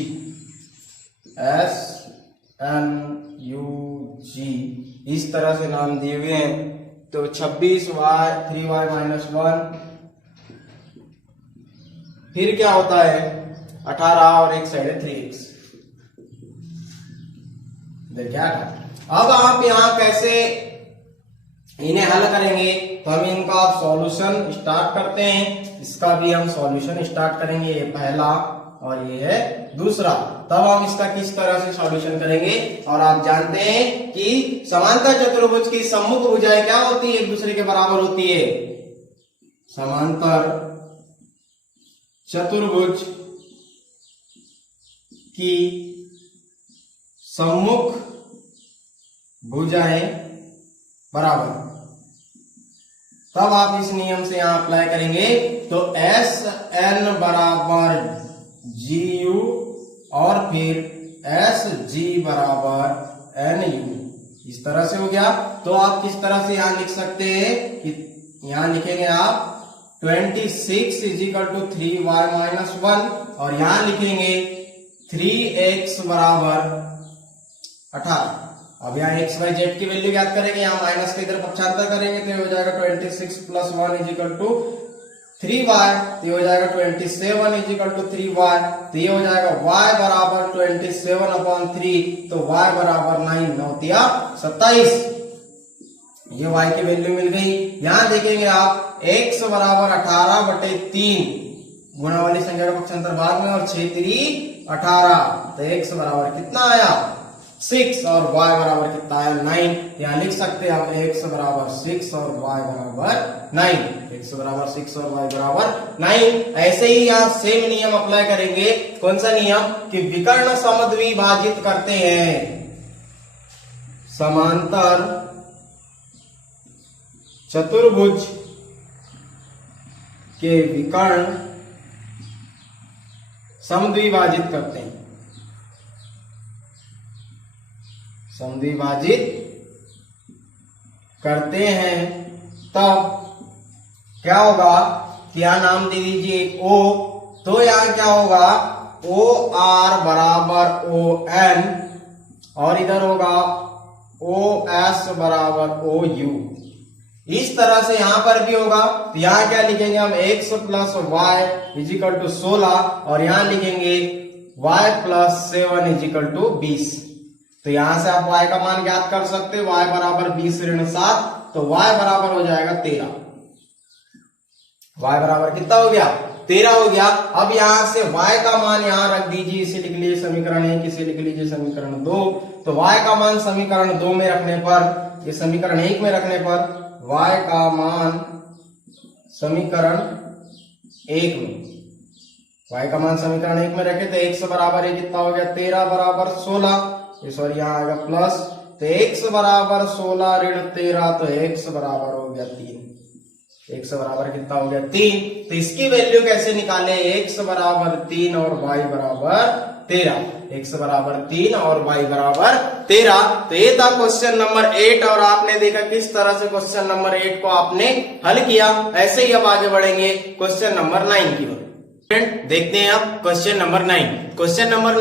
SNUG इस तरह से नाम दिए हुए हैं। तो 26y 3y माइनस 1, फिर क्या होता है? 18 और एक साइड है 3x। देखिए अब आप यहां कैसे इन्हें हल करेंगे? तो हम इनका सॉल्यूशन स्टार्ट करते हैं। इसका भी हम सॉल्यूशन स्टार्ट करेंगे। ये पहला और ये है दूसरा। तब हम इसका किस तरह से सॉल्यूशन करेंगे? और आप जानते हैं कि समांतर चतुर्भुज की सम्मुख भुजाएं क्या होती है? एक दूसरे के बराबर होती है। समांतर चतुर्भुज की सम्मुख भुजाएं बराबर। तब आप इस नियम से यहां अप्लाई करेंगे। तो SN बराबर GU और फिर एस जी बराबर एन यू, इस तरह से हो गया। तो आप किस तरह से यहां लिख सकते हैं कि यहां लिखेंगे आप 26 is equal to 3y minus 1 और यहां लिखेंगे 3x बराबर 18। अब यहाँ x y z की वैल्यू ज्ञात करेंगे, यहाँ माइनस के इधर पक्षांतर करेंगे तो ये हो जाएगा 26 plus 1 is equal to 3y, तो ये हो जाएगा 27 इज इक्वल टू 3y, तो ये हो जाएगा y बराबर 27/3, तो y बराबर 9 9 27, ये y की वैल्यू मिल गई। यहां देखेंगे आप x बराबर 18/3, गुणा वाली संख्या का पक्षांतर बाद में और 6 3 18, तो x बराबर कितना आया 6 और y बराबर कितना आया 9। यहां लिख सकते हैं आप x बराबर 6 और y बराबर 9, x बराबर 6 और y बराबर 9। ऐसे ही यहाँ सेम नियम अप्लाई करेंगे। कौन सा नियम कि विकर्ण समद्विभाजित करते हैं, समांतर चतुर्भुज के विकर्ण समद्विभाजित करते हैं, समद्विभाजित करते हैं, तब क्या होगा कि यहां नाम दे दीजिए O, तो यहां क्या होगा ओ आर बराबर ओ एन और इधर होगा ओ एस बराबर ओ यू। इस तरह से यहां पर भी होगा, तो यहां क्या लिखेंगे हम x plus y is equal to 16 और यहां लिखेंगे y plus 7 is equal to 20। तो यहां से आप y का मान ज्ञात कर सकते हैं, y बराबर 20 ऋण 7, तो y बराबर हो जाएगा 13। y बराबर कितना हो गया 13 हो गया। अब यहां से y का मान यहां रख दीजिए, इसे लिख लीजिए समीकरण 1, इसे लिख लीजिए समीकरण 2। तो y का मान समीकरण 2 में रखने पर, ये समीकरण 1 में रखने पर y का मान समीकरण 1 में, y का मान समीकरण 1 में रखे तो x बराबर ये कितना हो गया 13 बराबर 16, सॉरी यहाँ आएगा प्लस, तो x बराबर 16 ऋण 13, तो x बराबर हो गया 3, x बराबर कितना हो गया 3। तो इसकी वैल्यू कैसे निकाले, x बराबर 3 और y बराबर 13, x बराबर 3 और y बराबर 13। तो ये था क्वेश्चन नंबर 8 और आपने देखा किस तरह से क्वेश्चन नंबर 8 को आपने हल किया। ऐसे ही अब आगे बढ़ेंगे क्वेश्चन नंबर 9 की ओर। देखते हैं अब क्वेश्चन नंबर 9। क्वेश्चन नंबर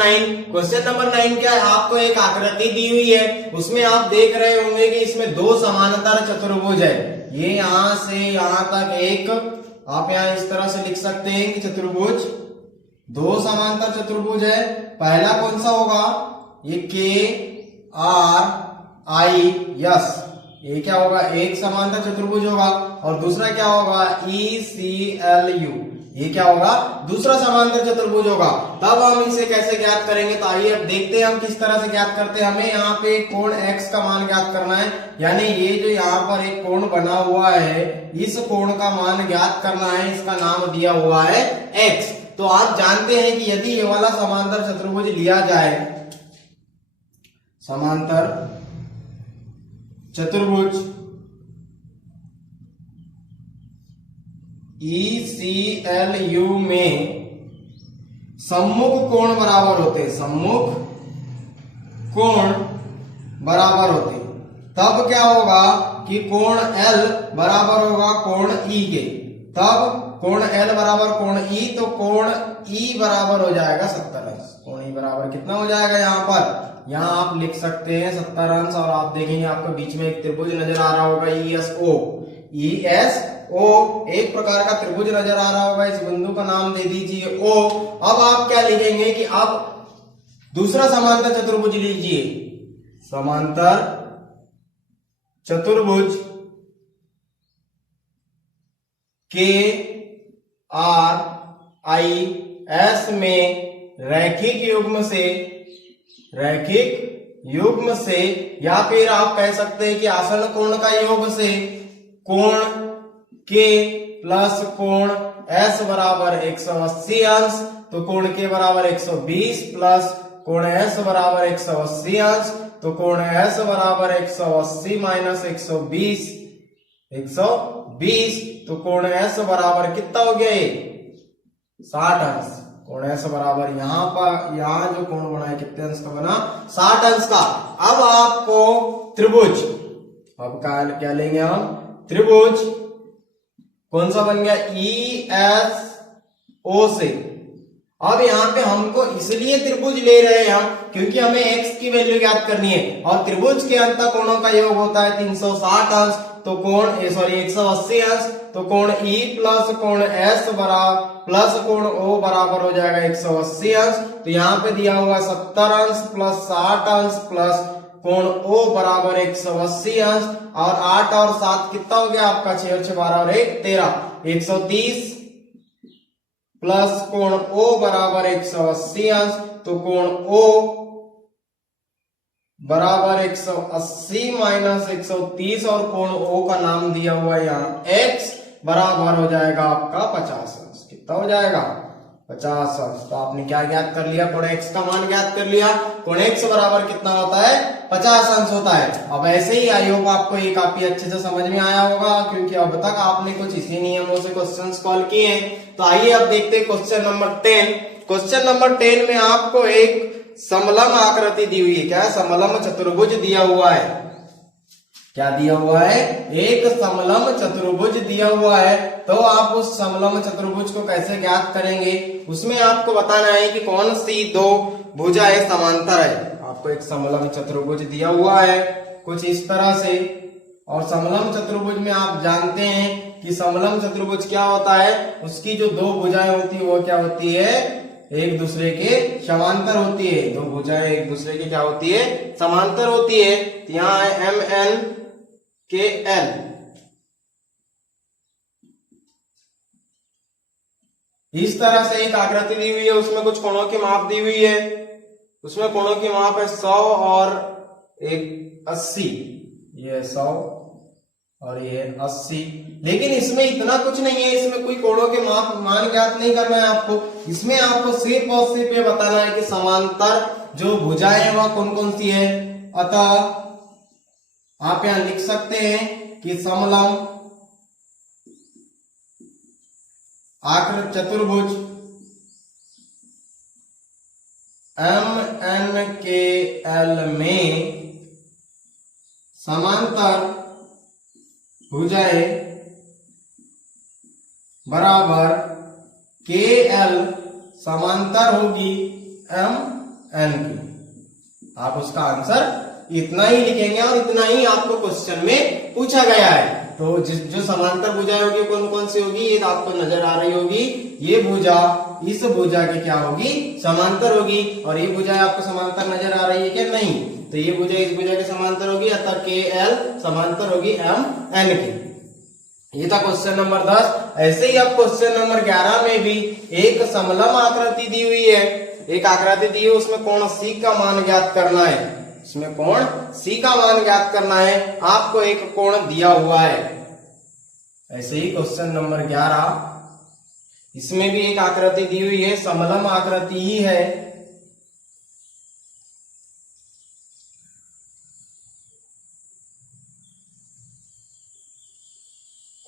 9 क्या है, आपको एक आकृति दी हुई है, उसमें आप देख रहे होंगे कि इसमें दो समानांतर चतुर्भुज है। ये यहां से यहां तक एक, आप यहां इस तरह से लिख सकते हैं कि चतुर्भुज, दो समांतर चतुर्भुज है। पहला कौन सा होगा, ये के आर आई एस, ये क्या होगा एक समांतर चतुर्भुज होगा, और दूसरा क्या होगा ई सी एल यू, ये क्या होगा दूसरा समांतर चतुर्भुज होगा। तब हम इसे कैसे ज्ञात करेंगे, तो आइए अब देखते हैं हम किस तरह से ज्ञात करते हैं। हमें यहाँ पे कोण x का मान ज्ञात करना है, यानी ये जो यहाँ पर एक कोण बना हुआ है, इस कोण का मान ज्ञात करना है, इसका नाम दिया हुआ है x। तो आप जानते हैं कि यदि ये वाला समांतर चतुर्भुज लिया जाए, समांतर चतुर्भुज ECLU में सम्मुख कोण बराबर होते हैं, सम्मुख कोण बराबर होते हैं, तब क्या होगा कि कोण L बराबर होगा कोण E के। तब कोण L बराबर कोण E, तो कोण E बराबर हो जाएगा 70 अंश। कोण E बराबर कितना हो जाएगा, यहाँ पर यहाँ आप लिख सकते हैं 70 अंश, और आप देखेंगे आपको बीच में एक त्रिभुज नजर आ रहा होगा ESO, एक प्रकार का त्रिभुज नजर आ रहा होगा, इस बिंदु का नाम दे दीजिए O। अब आप क्या लिखेंगे कि अब दूसरा समांतर चतुर्भुज लीजिए, समांतर चतुर्भुज के आर आई एस में रैखिक युग्म से या फिर आप कह सकते हैं कि आसन कोण का योग से कोण के प्लस कोण एस बराबर 180 अंश, तो कोण के बराबर 120 प्लस कोण एस बराबर 180 अंश, तो कोण एस बराबर 180 माइनस 120, तो कोण एस बराबर कितना हो गया 60 अंश। कोण एस बराबर यहाँ जो कोण बना है कितने अंश का बना, 60 अंश का। अब आपको त्रिभुज, अब क्या लेंगे हम, त्रिभुज कौन सा बन गया, ESO से। अब यहाँ पे हमको इसलिए त्रिभुज ले रहे हैं हम क्योंकि हमें x की वैल्यू ज्ञात करनी है, और त्रिभुज के अंत कोणों का योग होता है 360 अंश, तो कोण 180 अंश, तो कोण E प्लस कोण S बराबर प्लस कोण O बराबर हो जाएगा 180 अंश। तो यहाँ पे दिया हुआ 70 अंश प्लस 60 अंश प्लस कोण O बराबर 180 अंश, और 8 और 7 कितना हो गया आपका, 6 और 6 12 और 1 13, 130 प्लस कोण O बराबर 180 अंश, तो कोण O बराबर 180 माइनस 130, और कोण O का नाम दिया हुआ है यहाँ x, बराबर हो जाएगा आपका 50 अंश। कितना हो जाएगा, 50 अंश। तो आपने क्या ज्ञात कर लिया, कोण x का मान ज्ञात कर लिया। कोण x बराबर कितना होता है, 50 अंश होता है। अब ऐसे ही आई होप आपको ये काफी अच्छे से समझ में आया होगा, क्योंकि अब तक आपने कुछ इसी नियमों से क्वेश्चन सॉल्व किए हैं। तो आइए अब देखते हैं क्वेश्चन नंबर 10। क्वेश्चन नंबर 10 में आपको एक समलम आकृति दी हुई है। क्या है, समलम चतुर्भुज दिया हुआ है। क्या दिया हुआ है, एक समलम चतुर्भुज दिया हुआ है। तो आप उस समलम चतुर्भुज को कैसे ज्ञात करेंगे, उसमें आपको बताना है कि कौन सी दो भुजाएं समांतर है। आपको एक समलम चतुर्भुज दिया हुआ है कुछ इस तरह से, और समलम चतुर्भुज में आप जानते हैं कि समलम चतुर्भुज क्या होता है, उसकी जो दो भुजाएं होती है वो क्या होती है, एक दूसरे के समांतर होती है। दो भुजाएं एक दूसरे के क्या होती है, समांतर होती है। तो यहाँ है MNKL। इस तरह से एक आकृति दी हुई है, उसमें कुछ कोणों की माप दी हुई है। उसमें कोणों की माप है 100 और एक 80। ये 100 और ये 80। लेकिन इसमें इतना कुछ नहीं है, इसमें कोई कोणों के माप मान ज्ञात नहीं करना है आपको। इसमें आपको सिर्फ और सिर्फ ये बताना है कि समांतर जो भुजाएं हैं वह कौन कौन सी है। अतः आप यहां लिख सकते हैं कि समलम आकृति चतुर्भुज MNKL में समांतर भुजाएं बराबर KL समांतर होगी MN की। आप उसका आंसर इतना ही लिखेंगे, और इतना ही आपको क्वेश्चन में पूछा गया है। तो जो समांतर भुजाएं होगी कौन कौन सी होगी, ये आपको नजर आ रही होगी। ये भुजा इस भुजा की क्या होगी, समांतर होगी। और ये भुजा आपको समांतर नजर आ रही है क्या, नहीं। तो ये भुजा इस भुजा के समांतर होगी, अतः KL समांतर होगी MN की। ये था क्वेश्चन नंबर 10। ऐसे ही अब क्वेश्चन नंबर 11 में भी एक समलम आकृति दी हुई है। एक आकृति दी है, उसमें कोण C का मान ज्ञात करना है। इसमें कोण C का मान ज्ञात करना है। आपको एक कोण दिया हुआ है। ऐसे ही क्वेश्चन नंबर 11, इसमें भी एक आकृति दी हुई है, समलम आकृति ही है।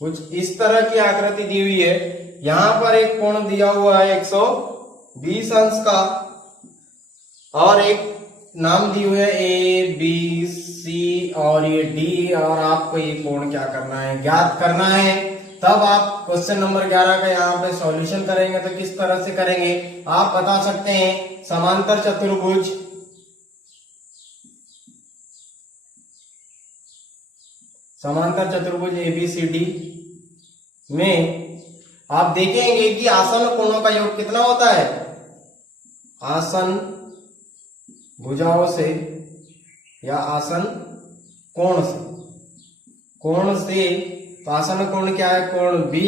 कुछ इस तरह की आकृति दी हुई है। यहां पर एक कोण दिया हुआ है 120 अंश का, और एक नाम दी हुई है ABC और ये D, और आपको ये कोण क्या करना है, ज्ञात करना है। तब आप क्वेश्चन नंबर 11 का यहाँ पे सॉल्यूशन करेंगे। तो किस तरह से करेंगे, आप बता सकते हैं समांतर चतुर्भुज ABCD में आप देखेंगे कि आसन कोणों का योग कितना होता है। आसन भुजाओं से या आसन कोण से तो आसन कोण क्या है, कोण B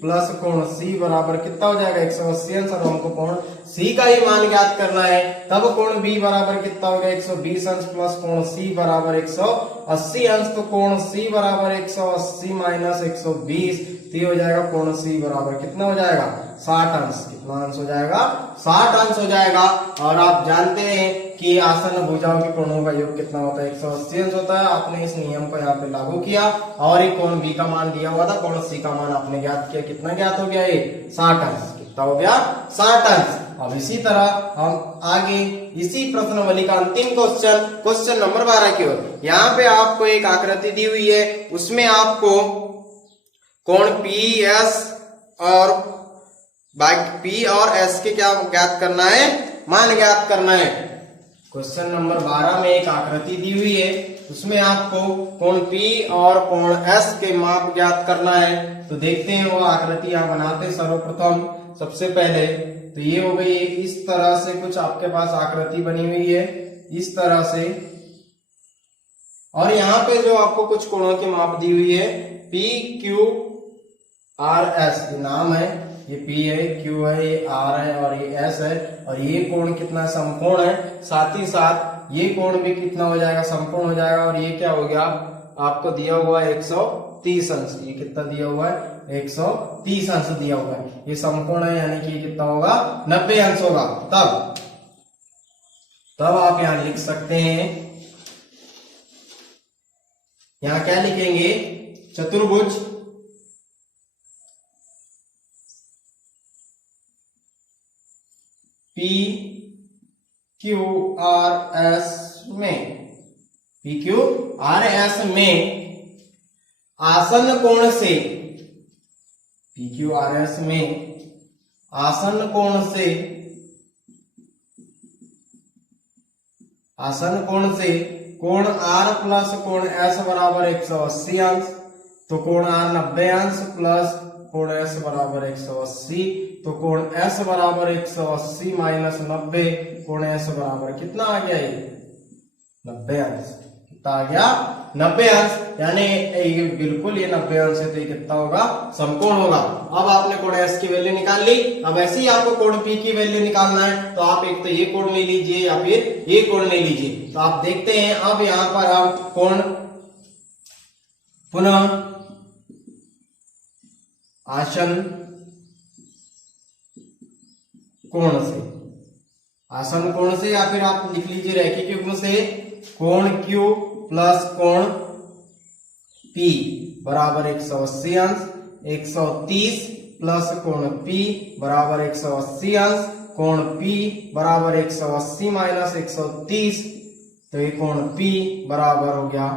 प्लस कोण C बराबर कितना हो जाएगा, 180 अंश। और हमको कोण C का ही मान ज्ञात करना है। तब कोण B बराबर कितना हो गया, 120 अंश प्लस कोण C बराबर 180 अंश। तो कोण C बराबर 180 माइनस 120, तो हो जाएगा कोण C बराबर कितना हो जाएगा, 60 अंश। कितना अंश हो जाएगा, 60 अंश हो जाएगा। और आप जानते हैं कि आसन भुजाओं के कोणों का योग कितना होता है, 180 अंश होता है। आपने इस नियम को यहाँ पे लागू किया, और एक कोण B का मान दिया हुआ था, कोण C का मान आपने ज्ञात किया। कितना ज्ञात हो गया, ये 60 अंश। कितना हो गया, 60 अंश। अब इसी तरह हम आगे इसी प्रश्नावली का अंतिम क्वेश्चन नंबर 12 की ओर। यहाँ पे आपको एक आकृति दी हुई है, उसमें आपको कोण PS और P और S के क्या ज्ञात करना है, मान ज्ञात करना है। क्वेश्चन नंबर 12 में एक आकृति दी हुई है, उसमें आपको कोण P और कोण S के माप ज्ञात करना है। तो देखते हैं वो आकृति यहाँ बनाते। सर्वप्रथम सबसे पहले तो ये हो गई, इस तरह से कुछ आपके पास आकृति बनी हुई है, इस तरह से। और यहाँ पे जो आपको कुछ कोणों की माप दी हुई है, P Q R S नाम है, ये P है, Q है, ये R है और ये S है। और ये कोण कितना समकोण है, साथ ही साथ ये कोण भी कितना हो जाएगा, समकोण हो जाएगा। और ये क्या हो गया, आपको दिया हुआ है 130 अंश। ये कितना दिया हुआ है, 130 अंश दिया हुआ है। ये समकोण है, यानी कि कितना होगा, 90 अंश होगा। तब आप यहां लिख सकते हैं, यहां क्या लिखेंगे, चतुर्भुज PQRS में, PQRS में आसन्न कोण से, PQRS में आसन्न कोण से कोण R प्लस कोण S बराबर 180 अंश। तो कोण R 90 अंश प्लस कोण S बराबर 180, तो कोण S बराबर 180 माइनस 90, कोण S बराबर कितना आ गया, ये 90 अंश। कितना आ गया, 90 अंश। यानी ये बिल्कुल ये 90 अंश है, तो ये कितना होगा, समकोण होगा। अब आपने कोण S की वैल्यू निकाल ली। अब ऐसे ही आपको कोण P की वैल्यू निकालना है, तो आप एक तो ये कोण ले लीजिए या फिर ये कोण ले लीजिए। तो आप देखते हैं, अब यहां पर हम कोण पुनः आसन्न कोण से या फिर आप लिख लीजिए रैखिक युग्म से, कोण Q प्लस कोण P बराबर 180 अंश, 130 प्लस कोण P बराबर 180 अंश, कोण P बराबर 180 माइनस 130, तो ये कोण P बराबर हो गया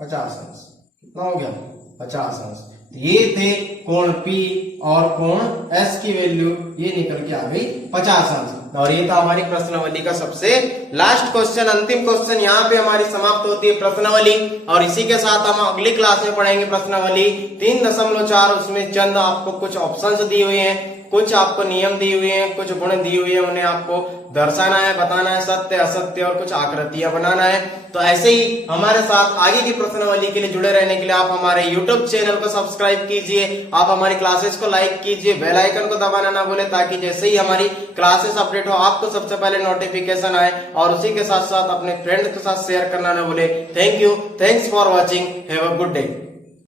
50 अंश। कितना हो गया, 50 अंश। ये थे कोण P और कोण S की वैल्यू, ये निकल के आ गई 50 अंश। और ये था हमारी प्रश्नावली का सबसे लास्ट क्वेश्चन, अंतिम क्वेश्चन। यहाँ पे हमारी समाप्त होती है प्रश्नावली, और इसी के साथ हम अगली क्लास में पढ़ेंगे प्रश्नावली 3.4। उसमें चंद आपको कुछ ऑप्शंस दिए हुए हैं, कुछ आपको नियम दिए हुए हैं, कुछ गुण दिए हुए हैं, उन्हें आपको दर्शाना है, बताना है, सत्य असत्य, और कुछ आकृतियां बनाना है। तो ऐसे ही हमारे साथ आगे की प्रश्नावली के लिए जुड़े रहने के लिए आप हमारे YouTube चैनल को सब्सक्राइब कीजिए, आप हमारी क्लासेस को लाइक कीजिए, बेल आइकन को दबाना ना भूलें, ताकि जैसे ही हमारी क्लासेस अपडेट हो आपको सबसे पहले नोटिफिकेशन आए। और उसी के साथ साथ अपने फ्रेंड्स के साथ शेयर करना ना भूलें। Thank you, thanks for watching, have a good day.